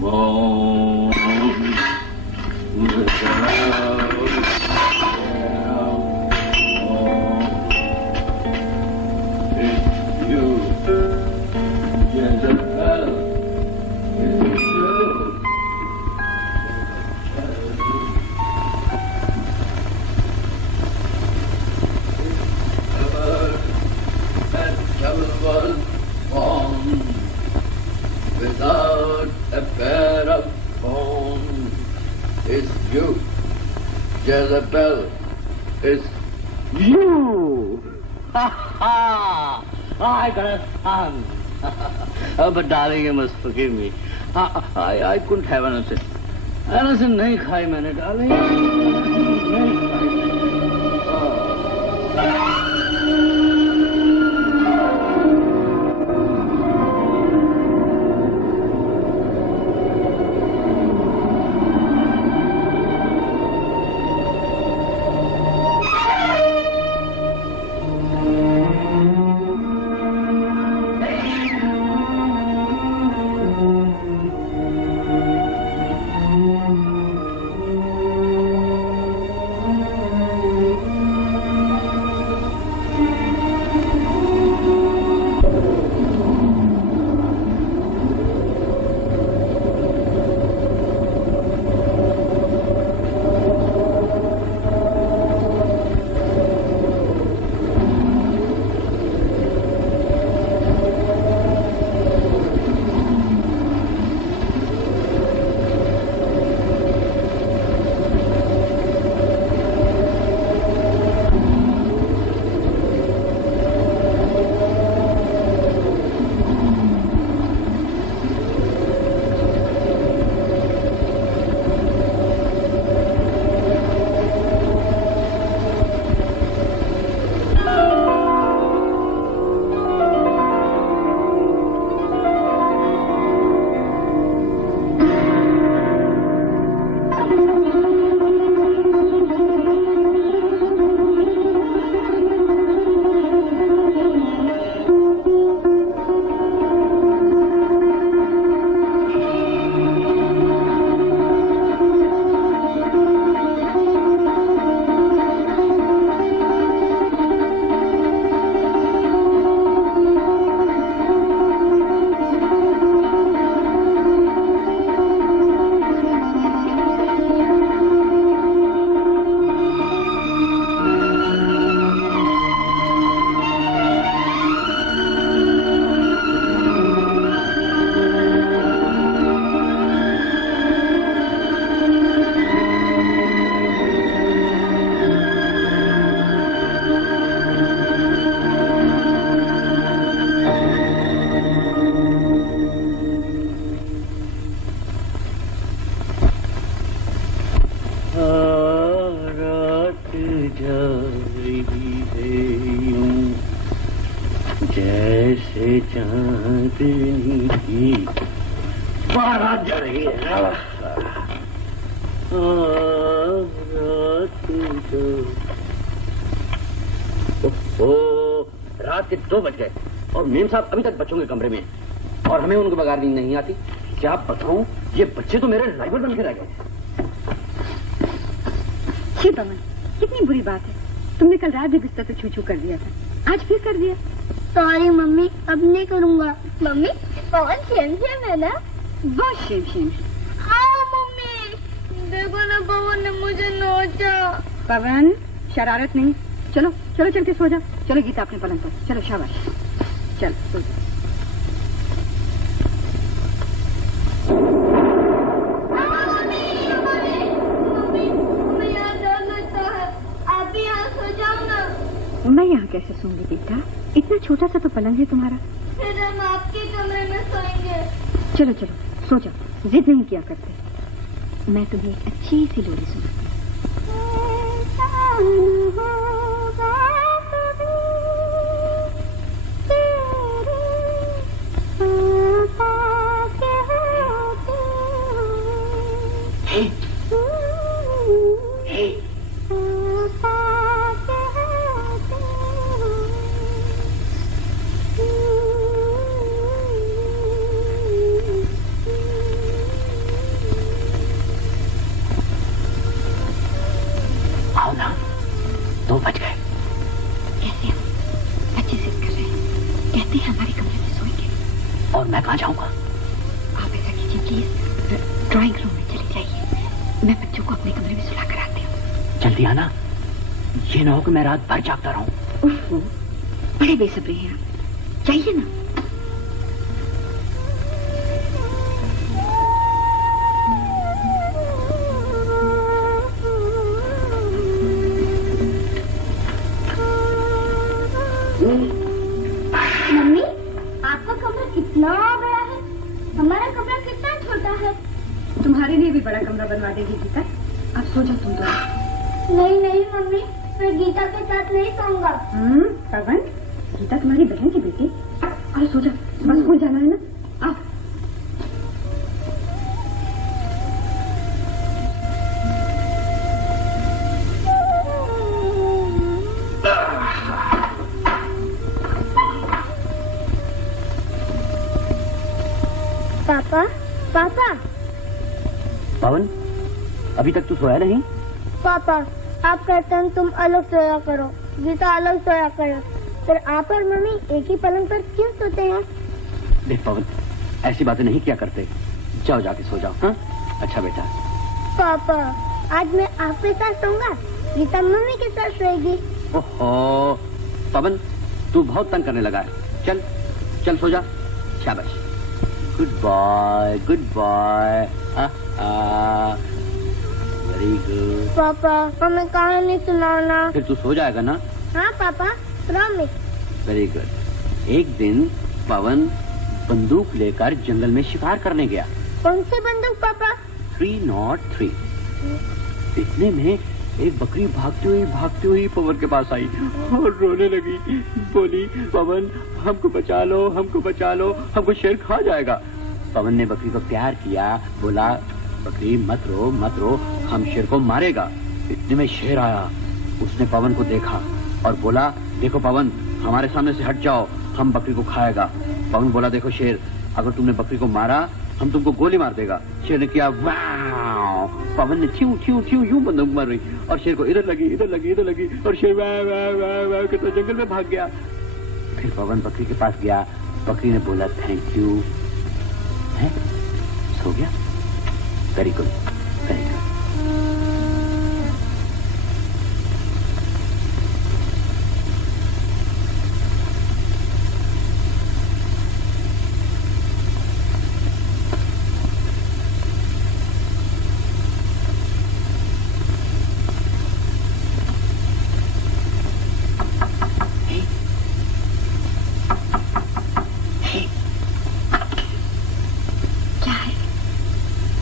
born it's you, Jezebel. Was born without a pair of bones. It's you, Jezebel. It's you. Ha ha! I got a son. But darling, you must forgive me. I couldn't have anything. Anything nahi khai maine, darling. Nahi khai. रात के 2 बज गए और ma'am साहब अभी तक बच्चों के कमरे में हैं और हमें उनके बगैर नींद नहीं आती। क्या बताऊं, ये बच्चे तो मेरे राइवल बन के रह गए। छी पवन, कितनी बुरी बात है। तुमने कल रात भी बिस्तर पे छू छू कर दिया था, आज फिर कर दिया। सॉरी मम्मी, अब नहीं करूँगा। मम्मी, पवन शेम है ना? बहुत शेम। हाँ मम्मी, देखो ना पवन ने मुझे नोचा। पवन, शरारत नहीं। चलो चलो चल के सो जाओ। चलो गीता अपने पलंग पर। चलो शाबाश, चल सो जाओ। मैं यहाँ कैसे सोऊंगी बेटा? इतना छोटा सा तो पलंग है तुम्हारा। फिर हम आपके कमरे में सोएंगे। चलो चलो सो जाओ, जिद नहीं किया करते। मैं तुम्हें एक अच्छी सी लोरी सुनाती आओ ना, 2 बज गए। कैसे हम बच्चे जिद कर रहे हैं, कहते हैं हमारे कमरे में सोएंगे। और मैं कहाँ जाऊंगा? आप ऐसा कीजिए प्लीज, ड्राइंग रूम में चली जाइए, मैं बच्चों को अपने कमरे में सुला कर आती हूँ। जल्दी आना, ये ना हो कि मैं रात भर जागता रहूं। उफ, बड़े बेसब्री हैं आप, जाइए ना। मम्मी, आपका कमरा कितना बड़ा है? हमारा कमरा कितना छोटा है? तुम्हारे लिए भी बड़ा कमरा बनवा देगी गीता। अब सो जाओ तुम दोनों। नहीं नहीं मम्मी, मैं गीता के साथ नहीं सोऊंगा। पवन, गीता तुम्हारी बहन की बेटी। और सो जाओ, सुबह स्कूल जाना है ना। आओ। पापा, पापा, पवन, अभी तक तू सोया नहीं? पापा, आप कहते हैं तुम अलग सोया करो, गीता अलग सोया करो, फिर आप और मम्मी एक ही पलंग पर क्यों सोते हैं? देख पवन, ऐसी बातें नहीं किया करते। जाओ जाके सो जाओ। हाँ, अच्छा बेटा। पापा, आज मैं आपके साथ सोऊंगा, गीता मम्मी के साथ सोएगी। ओहो, पवन, तू बहुत तंग करने लगा है। चल चल सो जा। शाबाश, good boy, good boy. Very good. पापा, हमें कहानी सुनाना। फिर तू सो जाएगा ना? हाँ पापा, प्रॉमिस। Very good. एक दिन पवन बंदूक लेकर जंगल में शिकार करने गया। कौन सी बंदूक पापा? 303। इतने में एक बकरी भागती हुई पवन के पास आई और रोने लगी। बोली, पवन हमको बचा लो, हमको बचा लो, हमको शेर खा जाएगा। पवन ने बकरी को प्यार किया, बोला, बकरी मत रो, हम शेर को मारेगा। इतने में शेर आया, उसने पवन को देखा और बोला, देखो पवन, हमारे सामने से हट जाओ, हम बकरी को खाएगा। पवन बोला, देखो शेर, अगर तुमने बकरी को मारा हम तुमको गोली मार देगा। शेर ने किया वाव। पवन ने छ्यू छ्यू छ्यू यूं बंदूक मार रही और शेर को इधर लगी और शेर वाव वाव वाव वाव करता जंगल में भाग गया। फिर पवन बकरी के पास गया, बकरी ने बोला थैंक यू। है, सो गया। Very good, very good.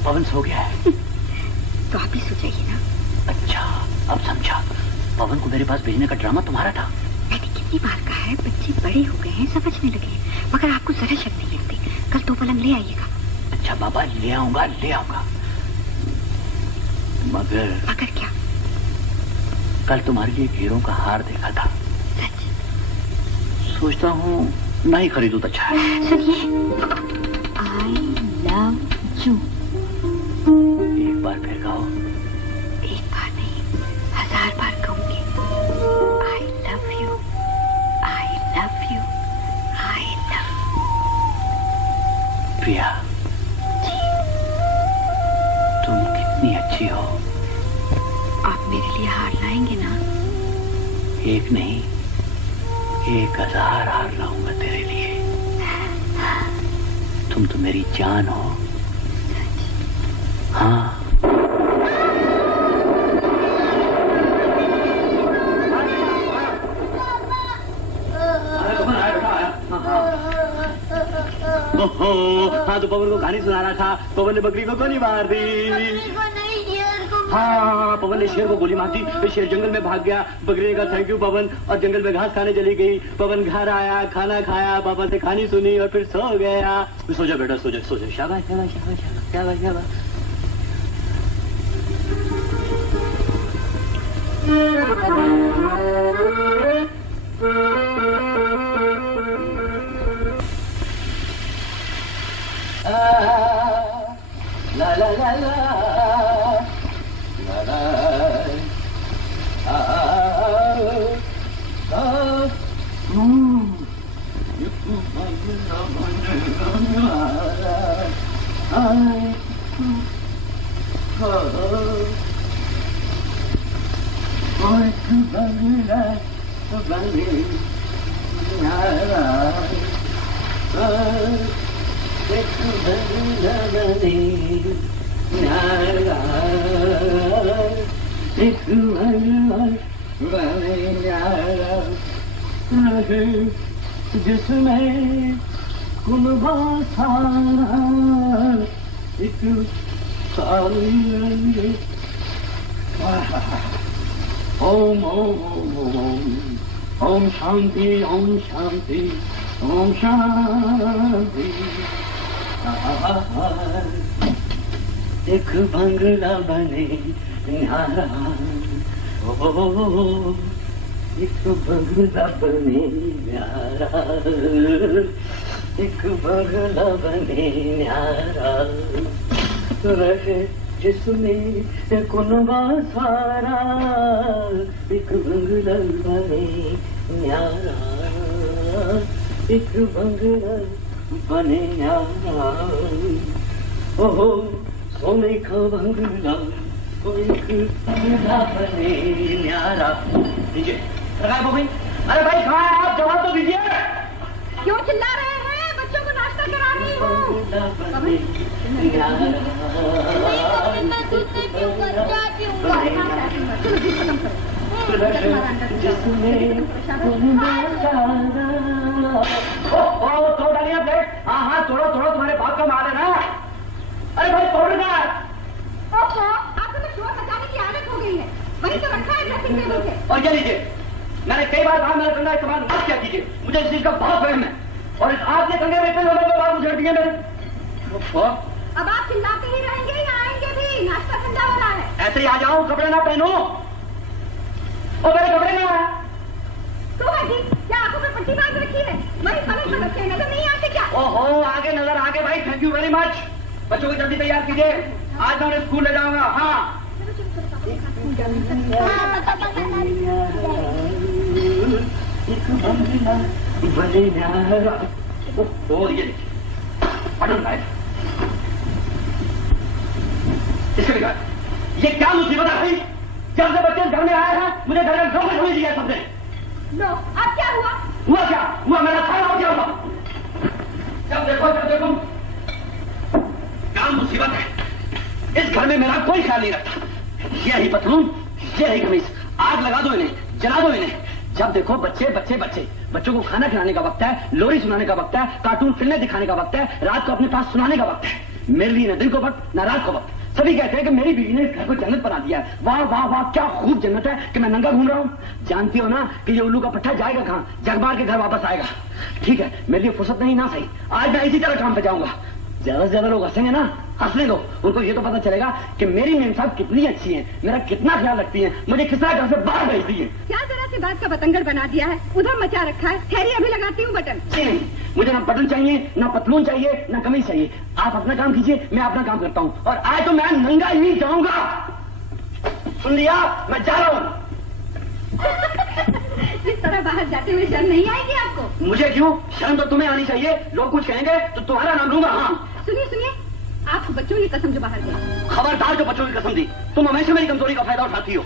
Pavan सो गया है। तो आप भी सो जाइए ना। अच्छा, अब समझा। पवन को मेरे पास भेजने का ड्रामा तुम्हारा था। मैंने कितनी बार कहा है, बच्चे बड़े हो गए हैं, समझने लगे हैं, मगर आपको जरा शक नहीं लगती। कल 2 पलंग ले आइएगा। अच्छा बाबा, ले आऊंगा। मगर क्या? कल तुम्हारे लिए हीरों का हार देखा था। सच? सोचता हूँ ना ही खरीदूं तो अच्छा है। सुनिए, आई लव यू। एक बार फिर कहो। एक बार नहीं, 1000 बार कहूंगी। I love you, I love you, I love. Priya, तुम कितनी अच्छी हो। आप मेरे लिए हार लाएंगे ना? एक नहीं, 1000 हार लाऊंगा तेरे लिए। तुम तो मेरी जान हो। हाँ। ओहो, हाँ तो पवन को कहानी सुना रहा था, पवन ने बकरी को गोली मार दी। हाँ, पवन ने शेर को गोली मार दी, तो शेर जंगल में भाग गया। बकरी ने कहा थैंक यू पवन, और जंगल में घास खाने चली गई। पवन घर आया, खाना खाया, पापा से कहानी सुनी और फिर सो गया। सो जा बेटा, सो जा, सो जा। शाबाश शाबाश शाबाश शाबाश शाबाश। La la la la la la जिसमें कुनबा सारा एक साली ओम ओम ओम ओम शांति ओम शांति ओम शांति। एक बंगला बने न्यारा, ओ एक बंगला बने न्यारा, एक बंगला बने न्यारा, रहे जिसमें कुनबा सारा, एक बंगला बने न्यारा, एक बंगला बने न्यारा। ओहो सोने का बंगला, एक बंगला बने न्यारा। दीजिए भाई। अरे भाई कहाँ है आप, जवाब तो दीजिए। क्यों चिल्ला रहे हैं? बच्चों को नाश्ता करा रही हूँ। तोड़ डालिए प्लेट। हाँ हाँ तोड़ो तोड़ो, तुम्हारे बाप का माल है ना। अरे भाई तोड़ना। आपको तो शोर मचाने की आदत हो गई है, वही तो रखा है ड्रेसिंग टेबल पे। और क्या लीजिए, मैंने कई बार कहा मेरा कंधा इस्तेमाल मत किया कीजिए, मुझे इस चीज का बहुत वहम है। और इस आपके कंधे में इतने लोगों बात उछेड़ दिए मेरे। अब आप चिल्लाते ही रहेंगे या आएंगे भी? नाश्ता ठंडा हो रहा है। ऐसे ही आ जाऊं, कपड़े ना पहनूं। और मेरे कपड़े ना है तो भाई क्या आंखों पे पट्टी बांध रखी है? वही पलक पलक के नजर नहीं आते क्या? ओहो आगे नजर आगे भाई, थैंक यू वेरी मच। बच्चों को जल्दी तैयार कीजिए, आज मैं उन्हें स्कूल ले जाऊंगा। हाँ इसके बिगाड़ ये क्या मुसीबत है भाई? जब से बच्चे घर में आए हैं मुझे घर में धोखा समझ दिया सबने। लो अब क्या हुआ? हुआ क्या हुआ? मेरा खाना हो गया हुआ। जब देखो क्या मुसीबत है। इस घर में मेरा कोई ख्याल नहीं रखता। ये रही पतलून, ये रही कमीज, आग लगा दो इन्हें, जला दो इन्हें। जब देखो बच्चे बच्चे बच्चे। बच्चों को खाना खिलाने का वक्त है, लोरी सुनाने का वक्त है, कार्टून फिल्में दिखाने का वक्त है, रात को अपने पास सुनाने का वक्त है। मेरे लिए न दिन को वक्त न रात को वक्त। सभी कहते हैं कि मेरी बीवी ने इस घर को जन्नत बना दिया है। वाह वाह वाह क्या खूब जन्नत है कि मैं नंगा घूम रहा हूँ। जानती हो ना कि ये उल्लू का पट्टा जाएगा कहाँ? जग मार के घर वापस आएगा। ठीक है मेरे लिए फुर्सत नहीं ना सही, आज मैं इसी तरह काम पे जाऊंगा। ज्यादा से ज्यादा लोग हंसेंगे ना, हंसने दो। उनको ये तो पता चलेगा कि मेरी मेम साहब कितनी अच्छी है, मेरा कितना ख्याल रखती है, मुझे किस तरह घर से बाहर भेजती है। क्या जरा सी बात का बतंगड़ बना दिया है, उधर मचा रखा है। ठहरी अभी लगाती हूँ बटन। जी नहीं, मुझे ना बटन चाहिए, ना पतलून चाहिए, ना कमीज चाहिए। आप अपना काम कीजिए, मैं अपना काम करता हूँ। और आज तो मैं नंगा ही जाऊंगा। सुन लिया, मैं जा रहा हूँ। इस तरह बाहर जाते हुए शर्म नहीं आएगी आपको? मुझे क्यों? शर्म तो तुम्हें आनी चाहिए। लोग कुछ कहेंगे तो तुम्हारा नाम लूंगा। हाँ सुनिए सुनिए, आप बच्चों की कसम जो बाहर गए। खबरदार जो बच्चों की कसम दी। तुम हमेशा मेरी कमजोरी का फायदा उठाती हो।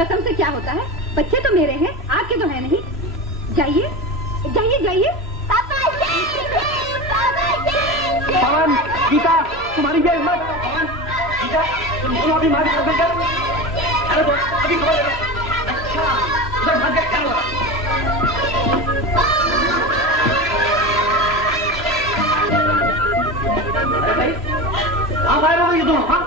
कसम से क्या होता है? बच्चे तो मेरे हैं, आपके तो है नहीं। जाइए जाइए जाइए। पवन, गीता, तुम्हारी ये हिम्मत। पवन, गीता, तुम अभी मार के कसम कर। अरे तो अभी खबर दे। अच्छा उधर भाग गए, क्या हुआ? आप आए हो ये दोनों? हाँ?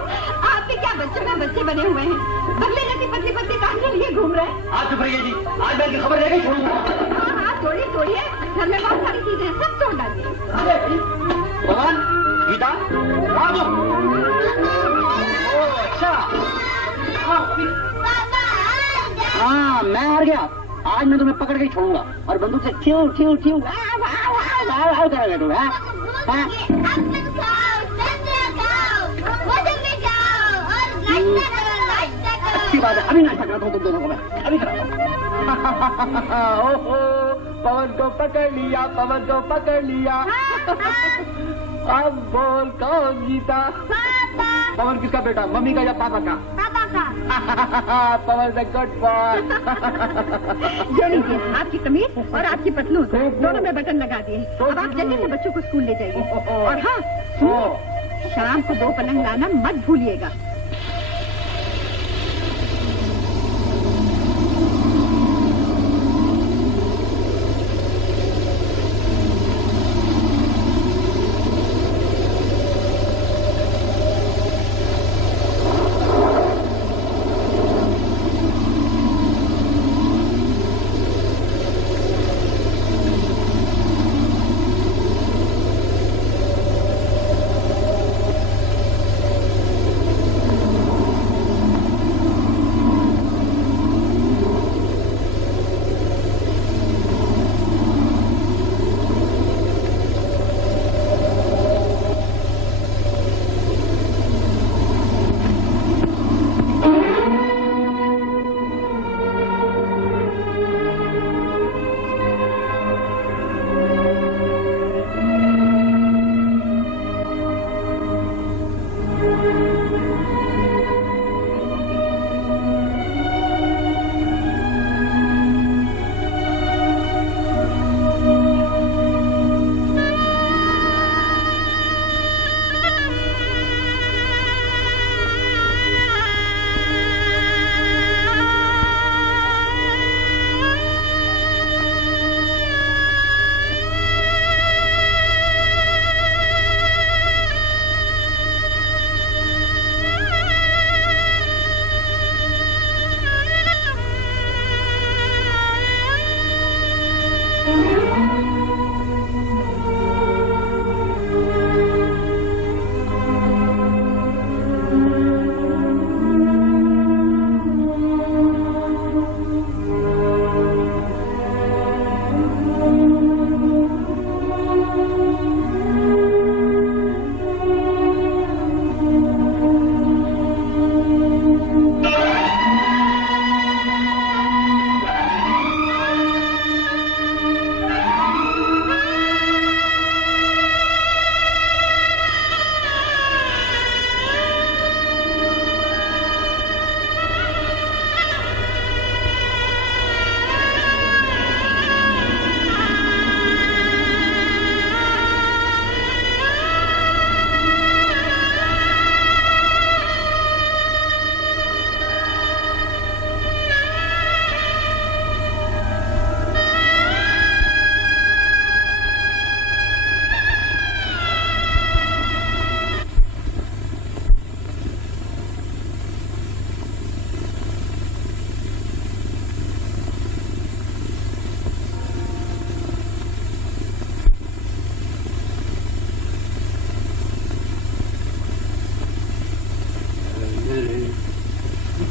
आप भी क्या बच्चों का बच्चे बने हुए हैं? बगले जैसी पतली पतली कहानी लिए घूम रहे हैं। आज चुप रहिए जी, आज मैं इनकी खबर लेके ही छोड़ूंगा। हाँ तोड़िए तोड़िए, घर में बहुत सारी चीजें हैं, सब तोड़ डालिए। भगवान, गीता, रामू। ओह अच्छा। हाँ मैं हार गया, आज मैं तुम्हें पकड़ के ही छोड़ूंगा और बंदूक से ठियो ठियो ठियो करेगा तुम्हें। अच्छी बात है, अभी नाश्ता कराता हूँ तुम दोनों को, मैं अभी कराता हूँ। ओहो, पवन को पकड़ लिया, पवन को पकड़ लिया। अब बोल कौन जीता? पवन किसका बेटा, मम्मी का या पापा का? पापा का। पवन से गुड बॉय। ये लीजिए आपकी कमीज और आपकी पतलून, दोनों में बटन लगा दिए। अब आप जल्दी से बच्चों को स्कूल ले जाइए। और हाँ शाम को 2 पलंग लाना मत भूलिएगा।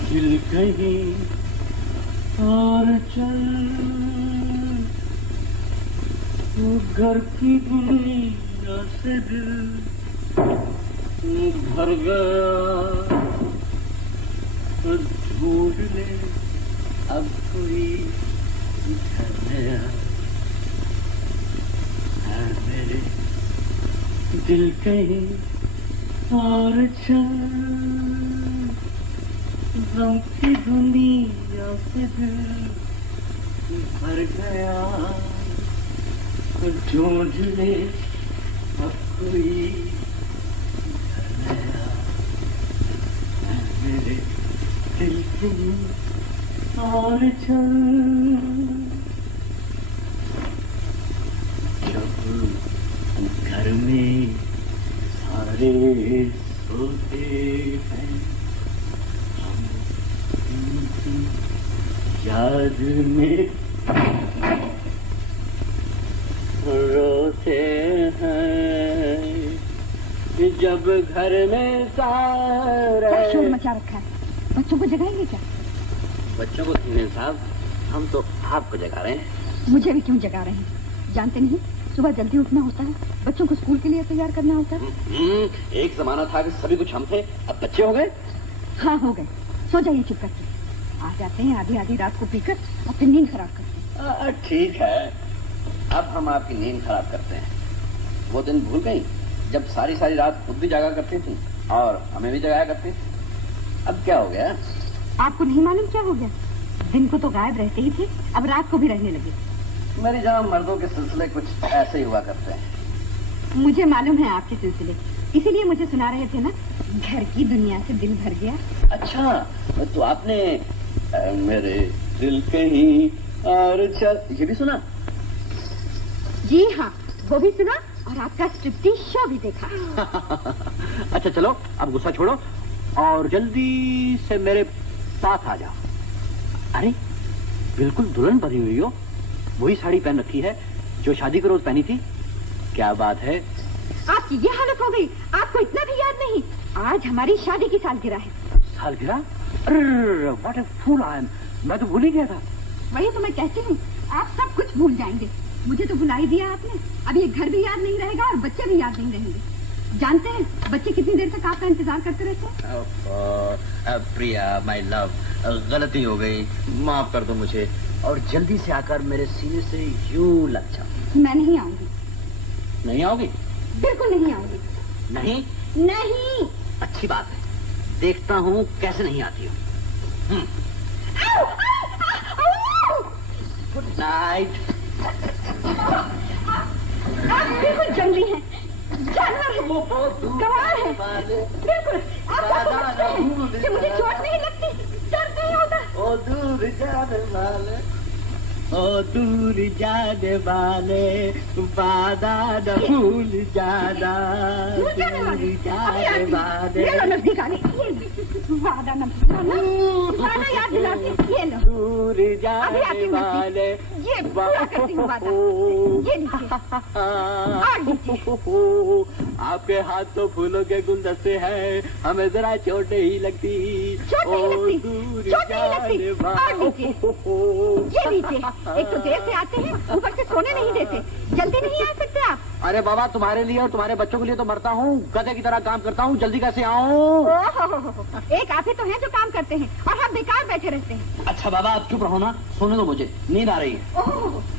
दिल कहीं और चल, वो घर की दुनिया से दिल भर गया। ढूंढ ले अब कोई घर नया, मेरे दिल कहीं और चल, गम की दुनिया से दिल भर गया। ढूंढ ले अब कोई घर नया, मेरे दिल की और चल। जब घर में सारे सो याद में रोते हैं जब घर में सारे। क्या शोर मचा रखा है? बच्चों को जगाएंगे क्या? बच्चों को नहीं साहब, हम तो आपको जगा रहे हैं। मुझे भी क्यों जगा रहे हैं? जानते नहीं सुबह जल्दी उठना होता है, बच्चों को स्कूल के लिए तैयार करना होता है। एक जमाना था कि सभी कुछ हम थे, अब बच्चे हो गए। हाँ हो गए। सो जाइए चुप करके। आ जाते हैं आधी आधी रात को पीकर और फिर नींद खराब करते हैं। ठीक है, अब हम आपकी नींद खराब करते हैं। वो दिन भूल गई जब सारी सारी रात खुद भी जागा करती थी और हमें भी जगाया करती थी। अब क्या हो गया? आपको नहीं मालूम क्या हो गया? दिन को तो गायब रहते ही थे, अब रात को भी रहने लगे। मेरी जनाब, मर्दों के सिलसिले कुछ ऐसे ही हुआ करते हैं। मुझे मालूम है आपके सिलसिले, इसीलिए मुझे सुना रहे थे ना, घर की दुनिया से दिल भर गया। अच्छा, तो आपने मेरे दिल कहीं और चल ये भी सुना? जी हाँ, वो भी सुना और आपका स्ट्रिप्टीज शो भी देखा। अच्छा चलो, अब गुस्सा छोड़ो और जल्दी से मेरे साथ आ जाओ। अरे बिल्कुल दुल्हन बनी हुई हो, वही साड़ी पहन रखी है जो शादी के रोज पहनी थी। क्या बात है? आपकी ये हालत हो गई, आपको इतना भी याद नहीं? आज हमारी शादी की सालगिरह है। सालगिरह? What a fool I am, मैं तो भूल ही गया था। वही तो मैं कहती हूँ, आप सब कुछ भूल जाएंगे। मुझे तो भुला ही दिया आपने। अब ये घर भी याद नहीं रहेगा और बच्चे भी याद नहीं रहेंगे। जानते हैं बच्चे कितनी देर तक आपका इंतजार करते रहते हैं? प्रिया माय लव, गलती हो गई, माफ कर दो मुझे और जल्दी से आकर मेरे सीने से यूं लग जाओ। मैं नहीं आऊंगी। नहीं आओगी? बिल्कुल नहीं आऊंगी। नहीं? नहीं। अच्छी बात है, देखता हूँ कैसे नहीं आती हो। Good night. आप बिल्कुल जंगली हैं, जानवर हैं, गवार हैं। बिल्कुल आप कि मुझे चोट नहीं लगती, दर्द नहीं होता। ओ दूर जाने वाले, ओ दूर जाने वाले, वादा न भूल जाना। दूर जाने वाले, ये लो नजदीक आने, ये वादा न भूलना, वादा याद दिलाती, ये लो। दूर जाने वाले, ये पूरा करती हूँ वादा। ये लीजिए, आपके हाथ तो फूलों के गुलदस्ते हैं, हमें जरा चोट ही लगती। चोट नहीं लगती, चोट नहीं लगती। और लीजिए, ये लीजिए। एक तो देर से आते हैं, ऊपर से सोने नहीं देते, जल्दी नहीं आ सकते आप? अरे बाबा, तुम्हारे लिए और तुम्हारे बच्चों के लिए तो मरता हूँ, गधे की तरह काम करता हूँ, जल्दी कैसे आऊँ? एक आप ही तो हैं जो काम करते हैं और हम बेकार बैठे रहते हैं। अच्छा बाबा, आप चुप रहो ना, सोने दो मुझे, नींद आ रही है।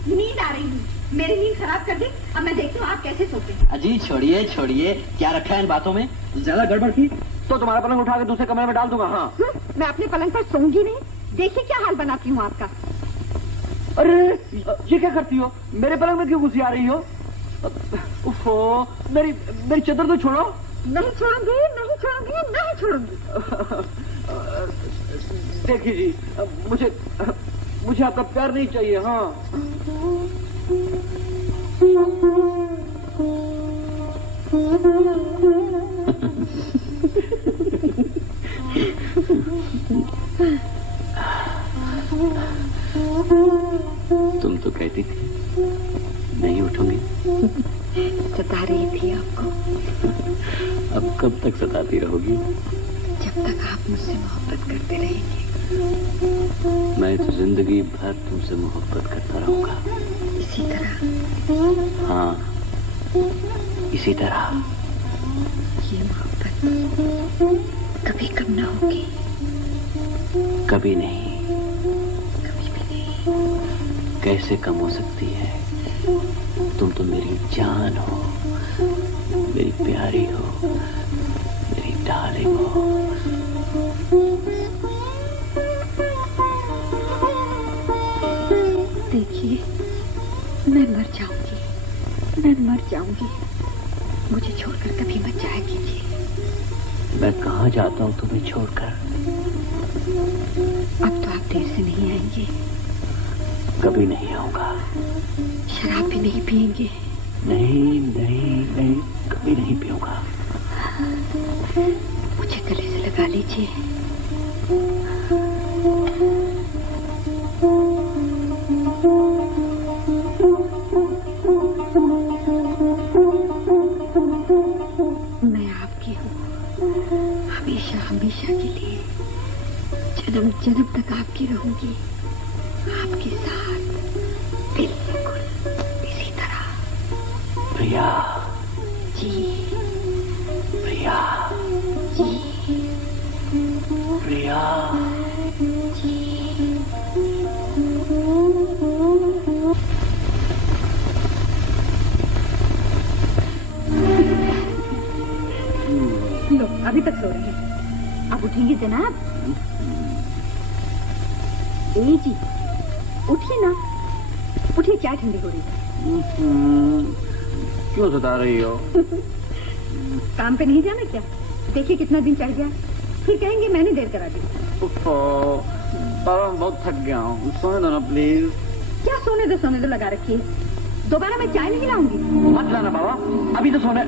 नींद आ रही है? मेरी नींद खराब कर दी। अब मैं देखती हूँ आप कैसे सोते हैं। अजी छोड़िए छोड़िए, क्या रखा है इन बातों में? ज्यादा गड़बड़ थी तो तुम्हारा पलंग उठा के दूसरे कमरे में डाल दूंगा। हाँ, मैं अपने पलंग पर सोऊंगी नहीं। देखिए क्या हाल बनाती हूँ आपका। अरे ये क्या करती हो? मेरे पलंग में क्यों घुसी आ रही हो? उफो, मेरी चादर तो छोड़ो। नहीं छोड़ूंगी, नहीं छोड़ूंगी, नहीं छोड़ूंगी। देखिए जी, मुझे आपका प्यार नहीं चाहिए। हाँ, तुम तो कहती थी नहीं उठूंगी। सता रही थी आपको। अब कब तक सताती रहोगी? जब तक आप मुझसे मोहब्बत करते रहेंगे। मैं तो जिंदगी भर तुमसे मोहब्बत करता रहूंगा। इसी तरह? हाँ, इसी तरह। ये मोहब्बत कभी कम ना होगी। कभी नहीं। कभी भी नहीं। कैसे कम हो सकती है? तुम तो मेरी जान हो, मेरी प्यारी हो, मेरी डार्लिंग हो। देखिए, मैं मर जाऊंगी, मैं मर जाऊंगी। मुझे छोड़कर कभी मत जाया कीजिए। मैं कहाँ जाता हूँ तुम्हें छोड़कर? अब तो आप देर से नहीं आएंगे। कभी नहीं आऊंगा। शराब भी नहीं पिएंगे? नहीं नहीं नहीं, कभी नहीं पीऊंगा। लगा लीजिए। मैं आपकी हूँ, हमेशा हमेशा के लिए, जन्म जन्म तक आपकी रहूंगी, आपके साथ बिल्कुल इसी तरह। प्रिया जी, प्रिया जी, प्रिया जी। लो, अभी तक सो रहे हैं, अब उठेंगे जनाब? ए जी, उठिए ना, उठिए, चाय ठंडी हो रही है। क्यों सता रही हो? काम पे नहीं जाना क्या? देखिए कितना दिन चढ़ गया, फिर कहेंगे मैंने देर करा दी। बाबा बहुत थक गया हूँ, सोने दो ना प्लीज। क्या सोने दो लगा रखी है, दोबारा मैं चाय नहीं लाऊंगी। मत लाना बाबा, अभी तो सोने।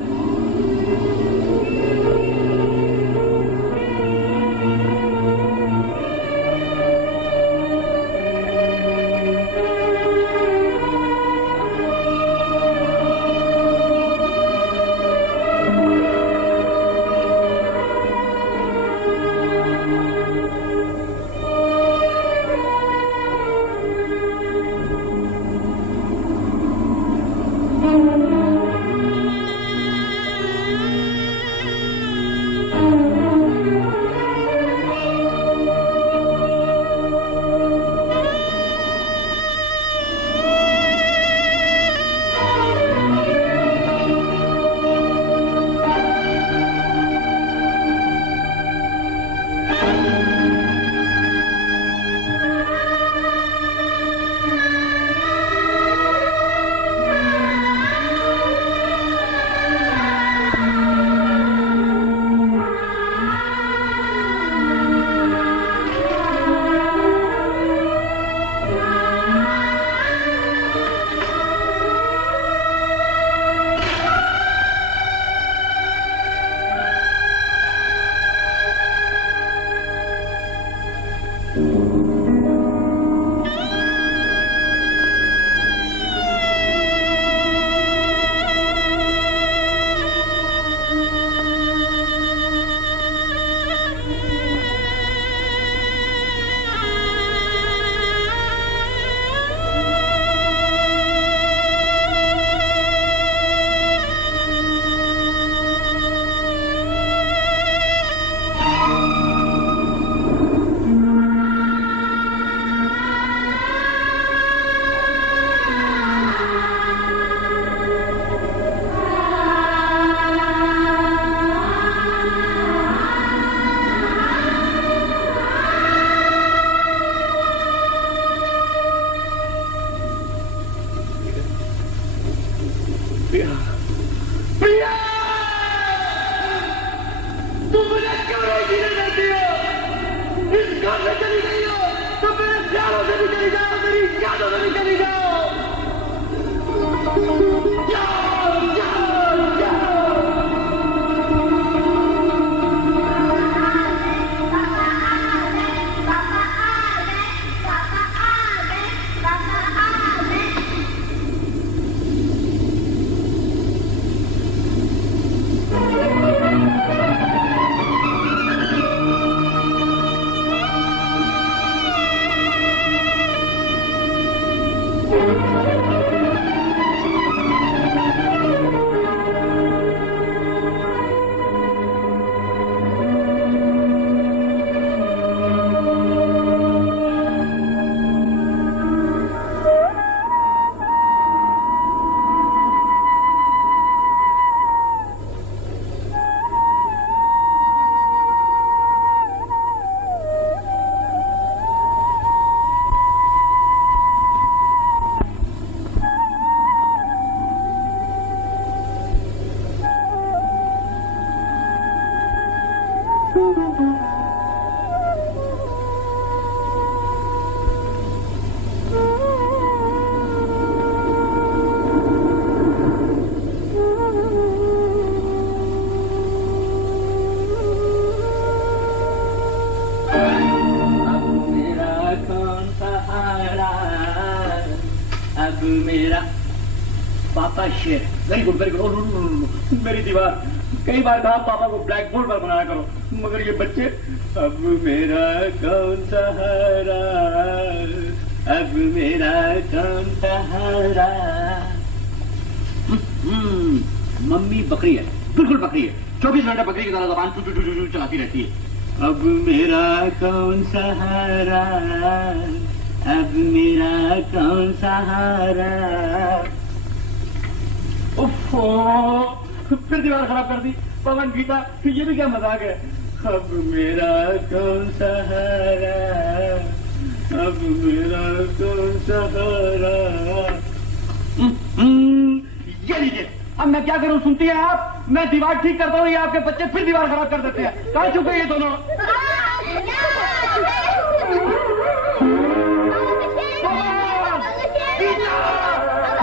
अब मेरा पापा शेर। Very good very good. मेरी दीवार, कई बार कहा पापा को ब्लैक बोर्ड पर बनाया करो, मगर ये बच्चे। अब मेरा कौन सहारा, अब मेरा कौन सहारा। मम्मी बकरी है, बिल्कुल बकरी है, 24 घंटे बकरी की तरह जबान चू चू चू चलाती रहती है। अब मेरा कौन सहारा, अब मेरा कौन सहारा। उफ़्फ़ो, फिर दीवार खराब कर दी। पवन गीता, ये भी क्या मजाक है। अब मेरा कौन सहारा, अब मेरा कौन सहारा। ये लीजिए, अब मैं क्या करूं, सुनती है आप? मैं दीवार ठीक करता हूँ, ये आपके बच्चे फिर दीवार खराब कर देते हैं। कहाँ चुके ये दोनों?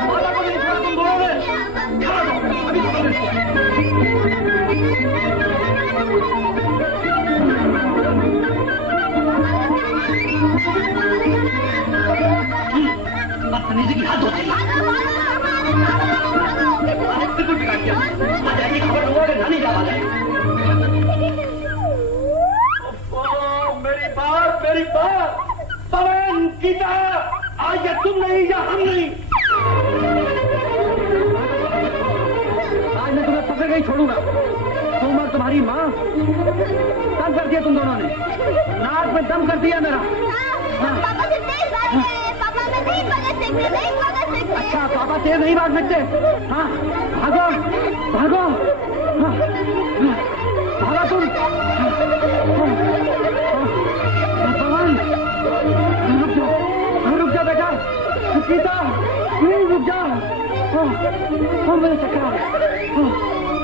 माता को भी नहीं छोड़ा तुम दोनों ने। अभी बदतमीजी की हद होती है। बिल्कुल बिगाड़ दिया। आ जाएगी खबर दूंगा कि नानी जा जाए। मेरी बात पवन गीता, आज ये तुम नहीं या हम नहीं। आज मैं तुम्हें पकड़ नहीं छोड़ूंगा। तुम और तुम्हारी माँ दम कर दिया तुम दोनों ने, नाक में दम कर दिया मेरा। पापा से तेज भाग गए, पापा मैं नहीं भाग सकते, नहीं भाग सकते। अच्छा, पापा तेज नहीं भाग सकते? हाँ, भागो भागो, भागो तुम। पवन रुक जा बेटा। गीता प्लीज रुक जा। मुझे चक्कर आ रहा,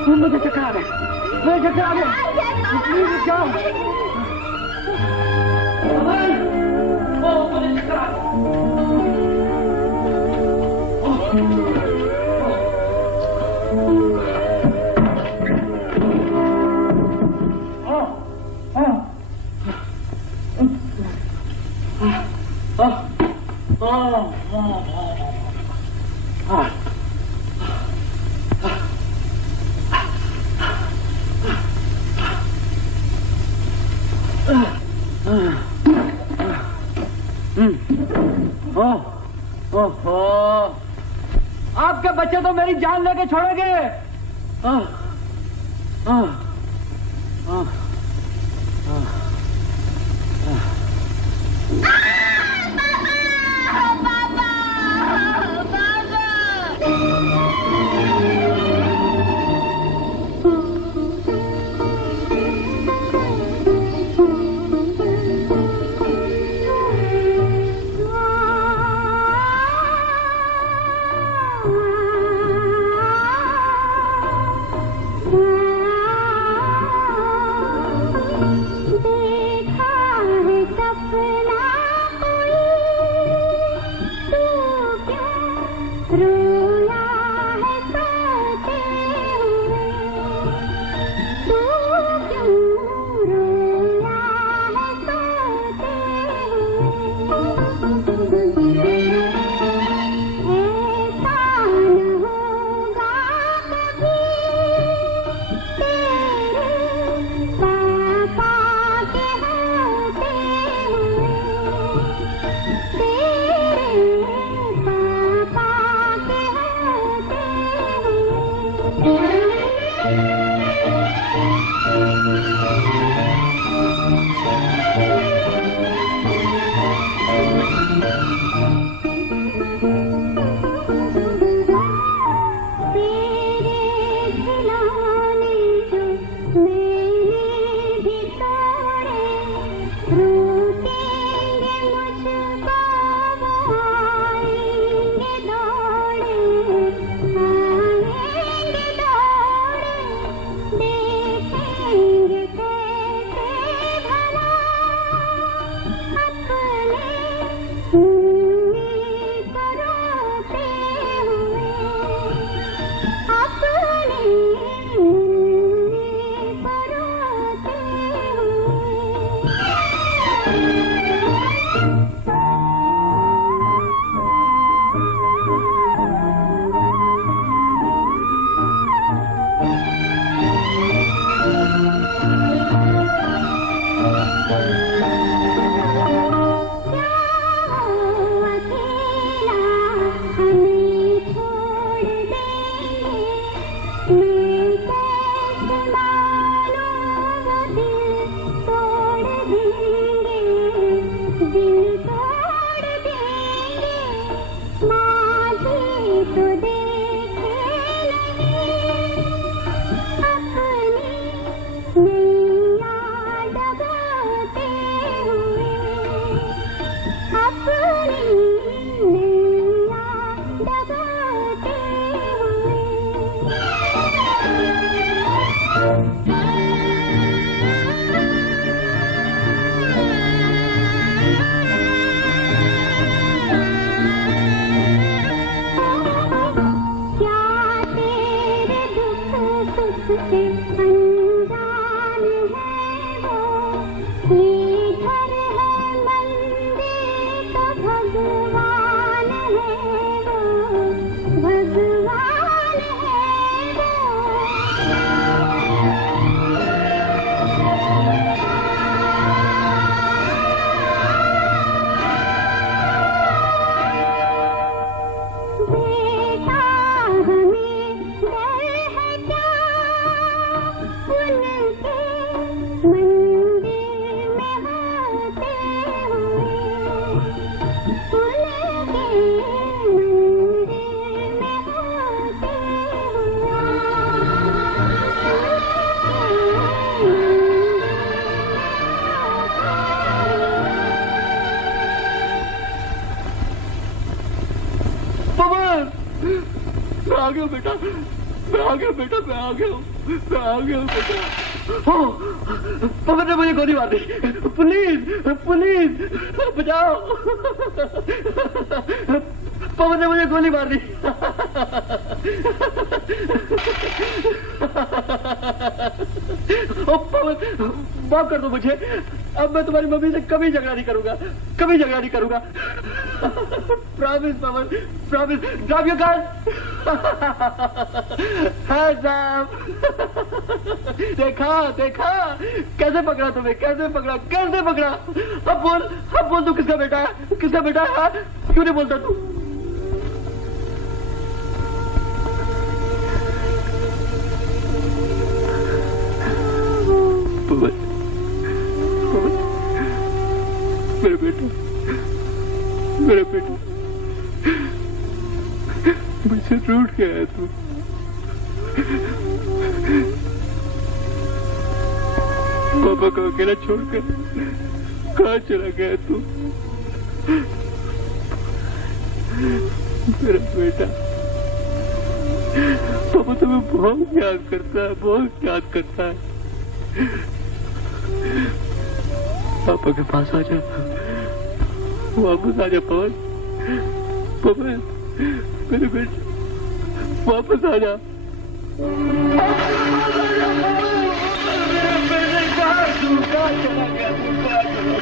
मुझे चक्कर आ रहा, मुझे चक्कर आ रहा। प्लीज रुक जाओ। मुझे चक्कर आ रहा। आपके बच्चे तो मेरी जान लेके छोड़ेंगे। गया बेटा, मैं आ गया बेटा, मैं आ गया बेटा। पवन ने मुझे गोली मार दी, पुलिस पुलिस बचाओ, पवन ने मुझे गोली मार दी। ओ पवन, माफ कर दो मुझे, अब मैं तुम्हारी मम्मी से कभी झगड़ा नहीं करूंगा, कभी झगड़ा नहीं करूंगा। Promise Pawan, promise. Drop your gun. हाँ साहब, देखा देखा कैसे पकड़ा तुम्हें, कैसे पकड़ा, कैसे पकड़ा। अब बोल तू किसका बेटा है, किसका बेटा है, क्यों नहीं बोलता तू? पवन, मेरा बेटा, मेरा बेटा, मुझसे रूठ गया है तू। पापा को अकेला छोड़कर कहाँ चला गया तू? मेरा बेटा, पापा तुम्हें बहुत याद करता है, बहुत याद करता है। पापा के पास आ जा, वापस आ जा पवन, पवन मेरे बेटे, वापस आ जा। तू कहाँ चला गया, तू कहाँ चला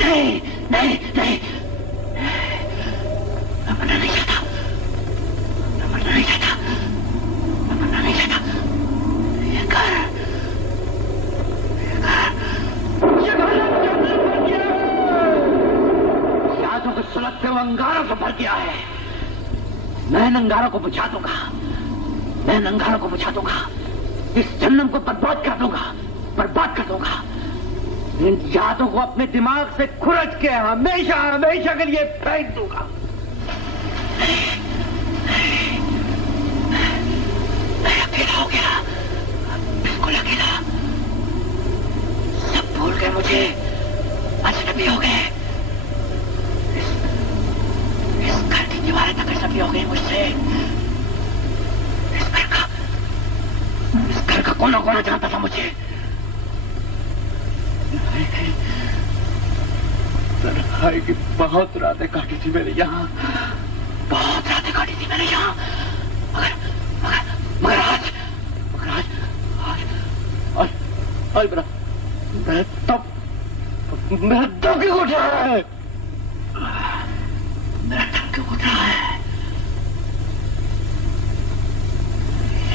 नहीं नहीं नहीं, मैं मरना नहीं चाहता, मैं मरना नहीं चाहता, मैं मरना नहीं चाहता। ये घर यादों को सुलगते हुए अंगारों से भर गया है। मैं इन अंगारों को बुझा दूंगा, मैं इन अंगारों को बुझा दूंगा, इस जन्म को बर्बाद कर दूंगा, बर्बाद कर दूंगा। इन यादों को अपने दिमाग से खुरच के हमेशा हमेशा के लिए फेंक दूंगा। मैं अकेला हो गया, बिल्कुल अकेला। सब भूल गए मुझे, अजनबी हो गए। इस घर की दीवारें तक अजनबी हो गई मुझसे। इस घर का कोना कोना जानता था मुझे। तन्हाई की बहुत रातें काटी थी मैंने यहाँ, बहुत रातें काटी थी मैंने यहाँ। मगर मगर मगर आज मेरा दम क्यों उठ रहा है? मेरा दम क्यों उठ रहा है?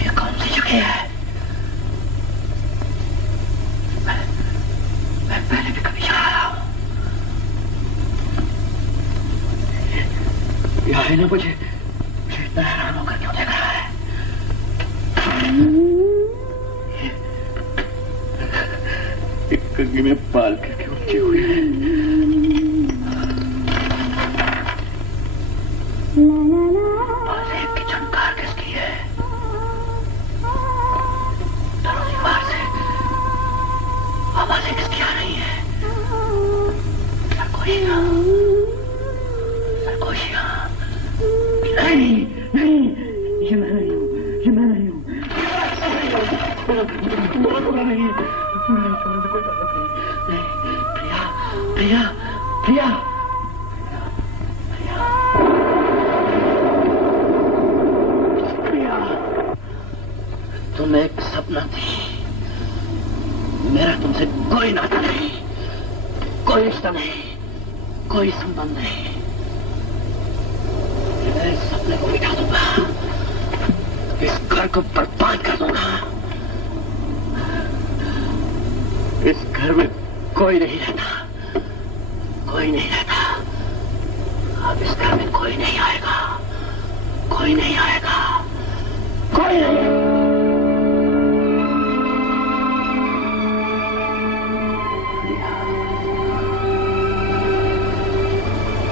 ये कौन सी जगह है? मैं पहले भी कभी यहाँ आया हूँ। यह है ना मुझे इतना हैरान होकर क्यों देख रहा है? एक कंगी में पाल करके उठे हुए हैं। बाजेब की झनकार किसकी है? दीवार से आवाजें किसकी आ रही है? सरगोशियां, सरगोशियां। नहीं नहीं, ये मैं नहीं हूँ, ये मैं नहीं हूँ। नहीं, प्रिया प्रिया प्रिया प्रिया, तुम एक सपना थी। मेरा तुमसे कोई नाता नहीं, कोई रिश्ता नहीं, कोई संबंध नहीं। मैं इस सपने को मिटा दूंगा, इस घर को बर्बाद कर दूंगा। इस घर में कोई नहीं रहता, कोई नहीं रहता। अब इस घर में कोई नहीं आएगा, कोई नहीं आएगा, कोई नहीं।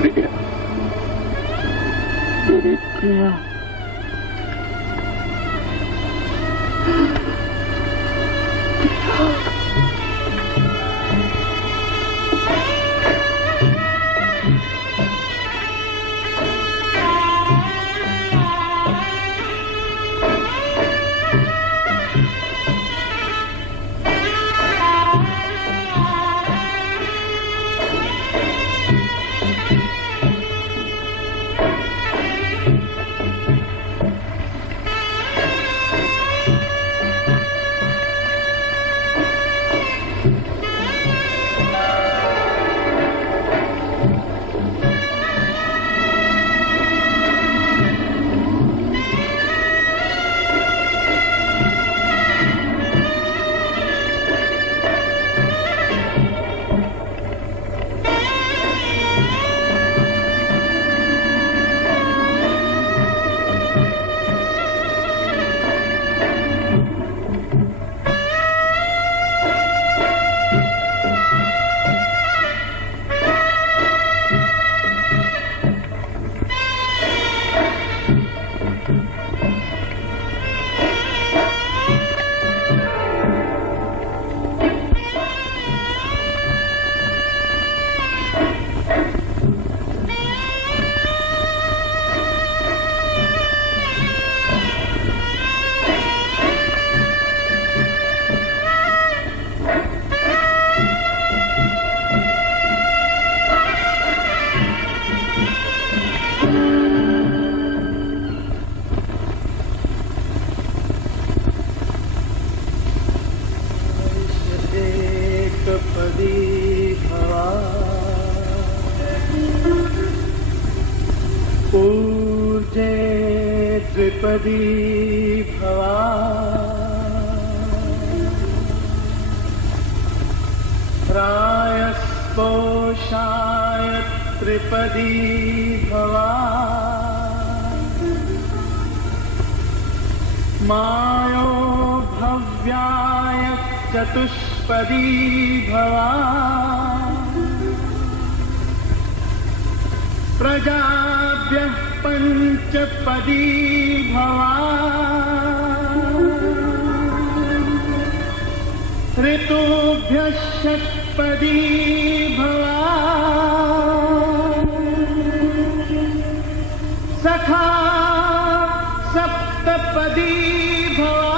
प्रिया, मेरी प्रिया, त्रिपदी भवा प्रायस्पोषाय त्रिपदी भवा मायो भव्याय चतुष्पदी भवा प्रजाभ्यः पंचपदी भवा ऋतुभ्यः षट्पदी भवा सखा सप्तपदी भवा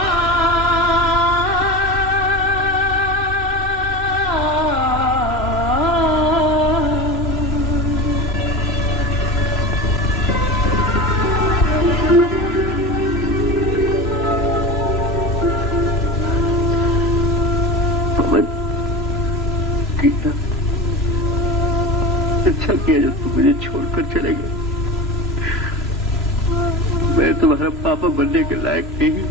अच्छा किया जब तुम मुझे छोड़कर चले गए। मैं तुम्हारा पापा बनने के लायक नहीं हूँ।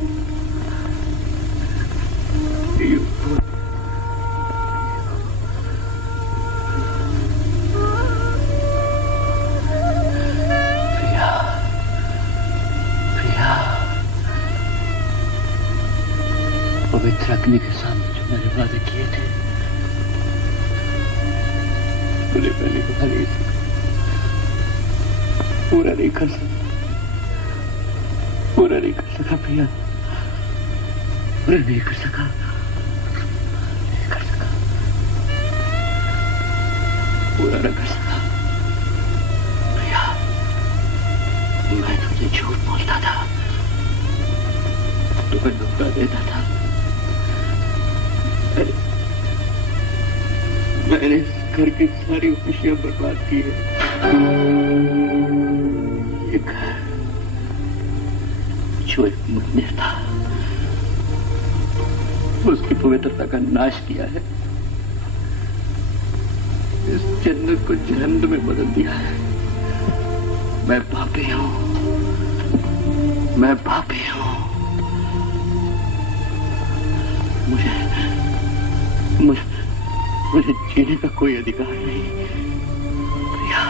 प्रिया, प्रिया, पवित्र अग्नि के सामने जो मैंने वादे किए थे मैंने निभा नहीं सका, पूरा नहीं कर सका, पूरा नहीं कर सका प्रिया, पूरा नहीं कर सका, नहीं कर सका, पूरा नहीं कर सका प्रिया। मैं तुझे झूठ बोलता था, तुम्हें धोखा देता था, मैंने घर की सारी खुशियां बर्बाद की है। ये घर जो एक मंदिर था उसकी पवित्रता का नाश किया है, इस जन्नत को जहन्नम में बदल दिया है। मैं पापी हूं, मैं पापी हूं। मुझे जीने का कोई अधिकार नहीं प्रिया।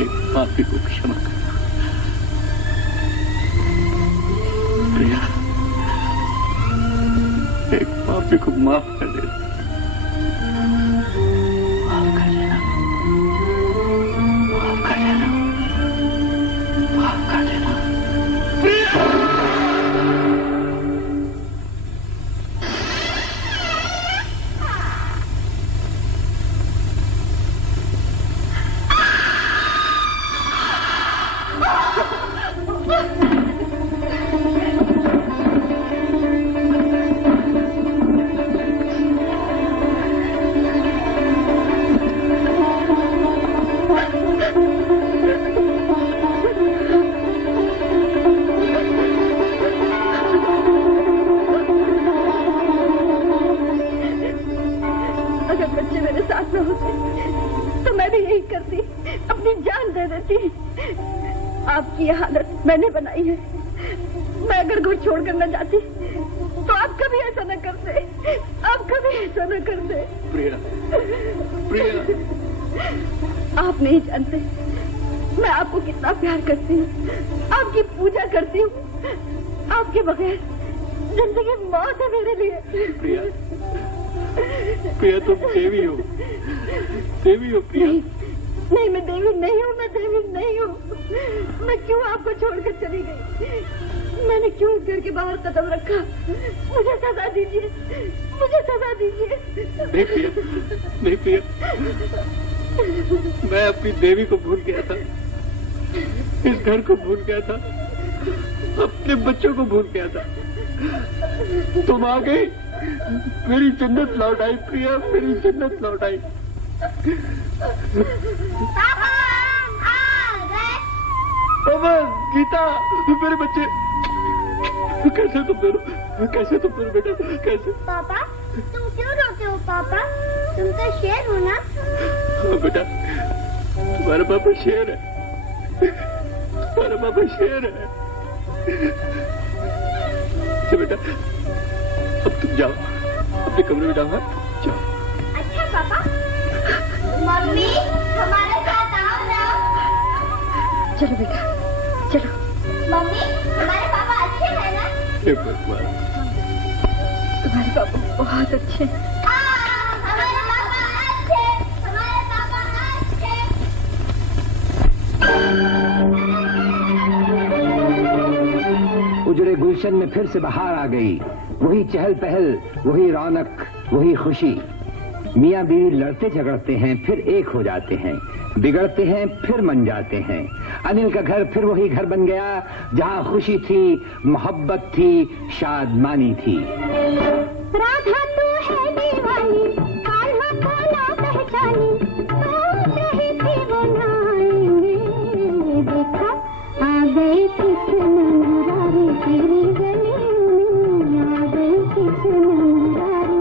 एक पापी को क्षमा करना प्रिया, एक पापी को माफ कर देना, माफ कर देना, माफ कर देना, माफ कर देना प्रिया। आपकी ये हालत मैंने बनाई है। मैं अगर घर छोड़कर न जाती तो आप कभी ऐसा न करते, आप कभी ऐसा न करते। प्रिया, प्रिया, आप नहीं जानते मैं आपको कितना प्यार करती हूँ, आपकी पूजा करती हूँ। आपके बगैर जिंदगी मौत है मेरे लिए। प्रिया, प्रिया तुम देवी हो, देवी हो प्रिया। नहीं, मैं देवी नहीं हूँ, मैं देवी नहीं हूँ। मैं क्यों आपको छोड़कर चली गई? मैंने क्यों इस घर के बाहर कदम रखा? मुझे सजा दीजिए, मुझे सजा दीजिए। नहीं प्रिया, नहीं प्रिया, मैं अपनी देवी को भूल गया था, इस घर को भूल गया था, अपने बच्चों को भूल गया था। तुम आ गई, मेरी जन्नत लौट आई प्रिया, मेरी जन्नत लौट आई। पापा, गीता, मेरे बच्चे, कैसे तुम दोनों, कैसे तुम दोनों बेटा, कैसे? पापा, तुम क्यों रोते हो पापा? तुम तो शेर हो ना? हाँ बेटा, तुम्हारा पापा शेर है, तुम्हारा पापा शेर है। तो बेटा अब तुम जाओ, अपने कमरे में जाओ। जाओ। अच्छा पापा, मम्मी हमारे साथ आओ ना। चलो बेटा चलो। मम्मी हमारे पापा अच्छे हैं ना? हे भगवान, तुम्हारे पापा बहुत अच्छे हैं। हमारे पापा अच्छे, हमारे पापा अच्छे। उजड़े गुलशन में फिर से बहार आ गई। वही चहल पहल, वही रौनक, वही खुशी। मियाँ बीवी लड़ते झगड़ते हैं, फिर एक हो जाते हैं, बिगड़ते हैं, फिर मन जाते हैं। अनिल का घर फिर वही घर बन गया जहाँ खुशी थी, मोहब्बत थी, शादमानी थी। राधा तू है दीवानी, कान्हा को ना पहचानी, तू चाहे थी वो ना आएंगे। देखा आ गए कृष्ण मुरारी तेरी गली में, आ गए कृष्ण मुरारी।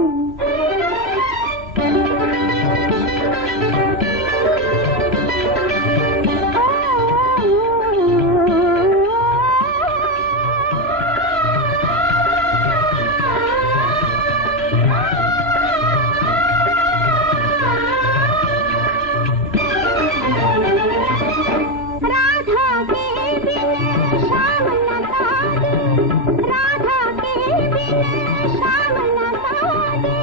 शाम न सादे,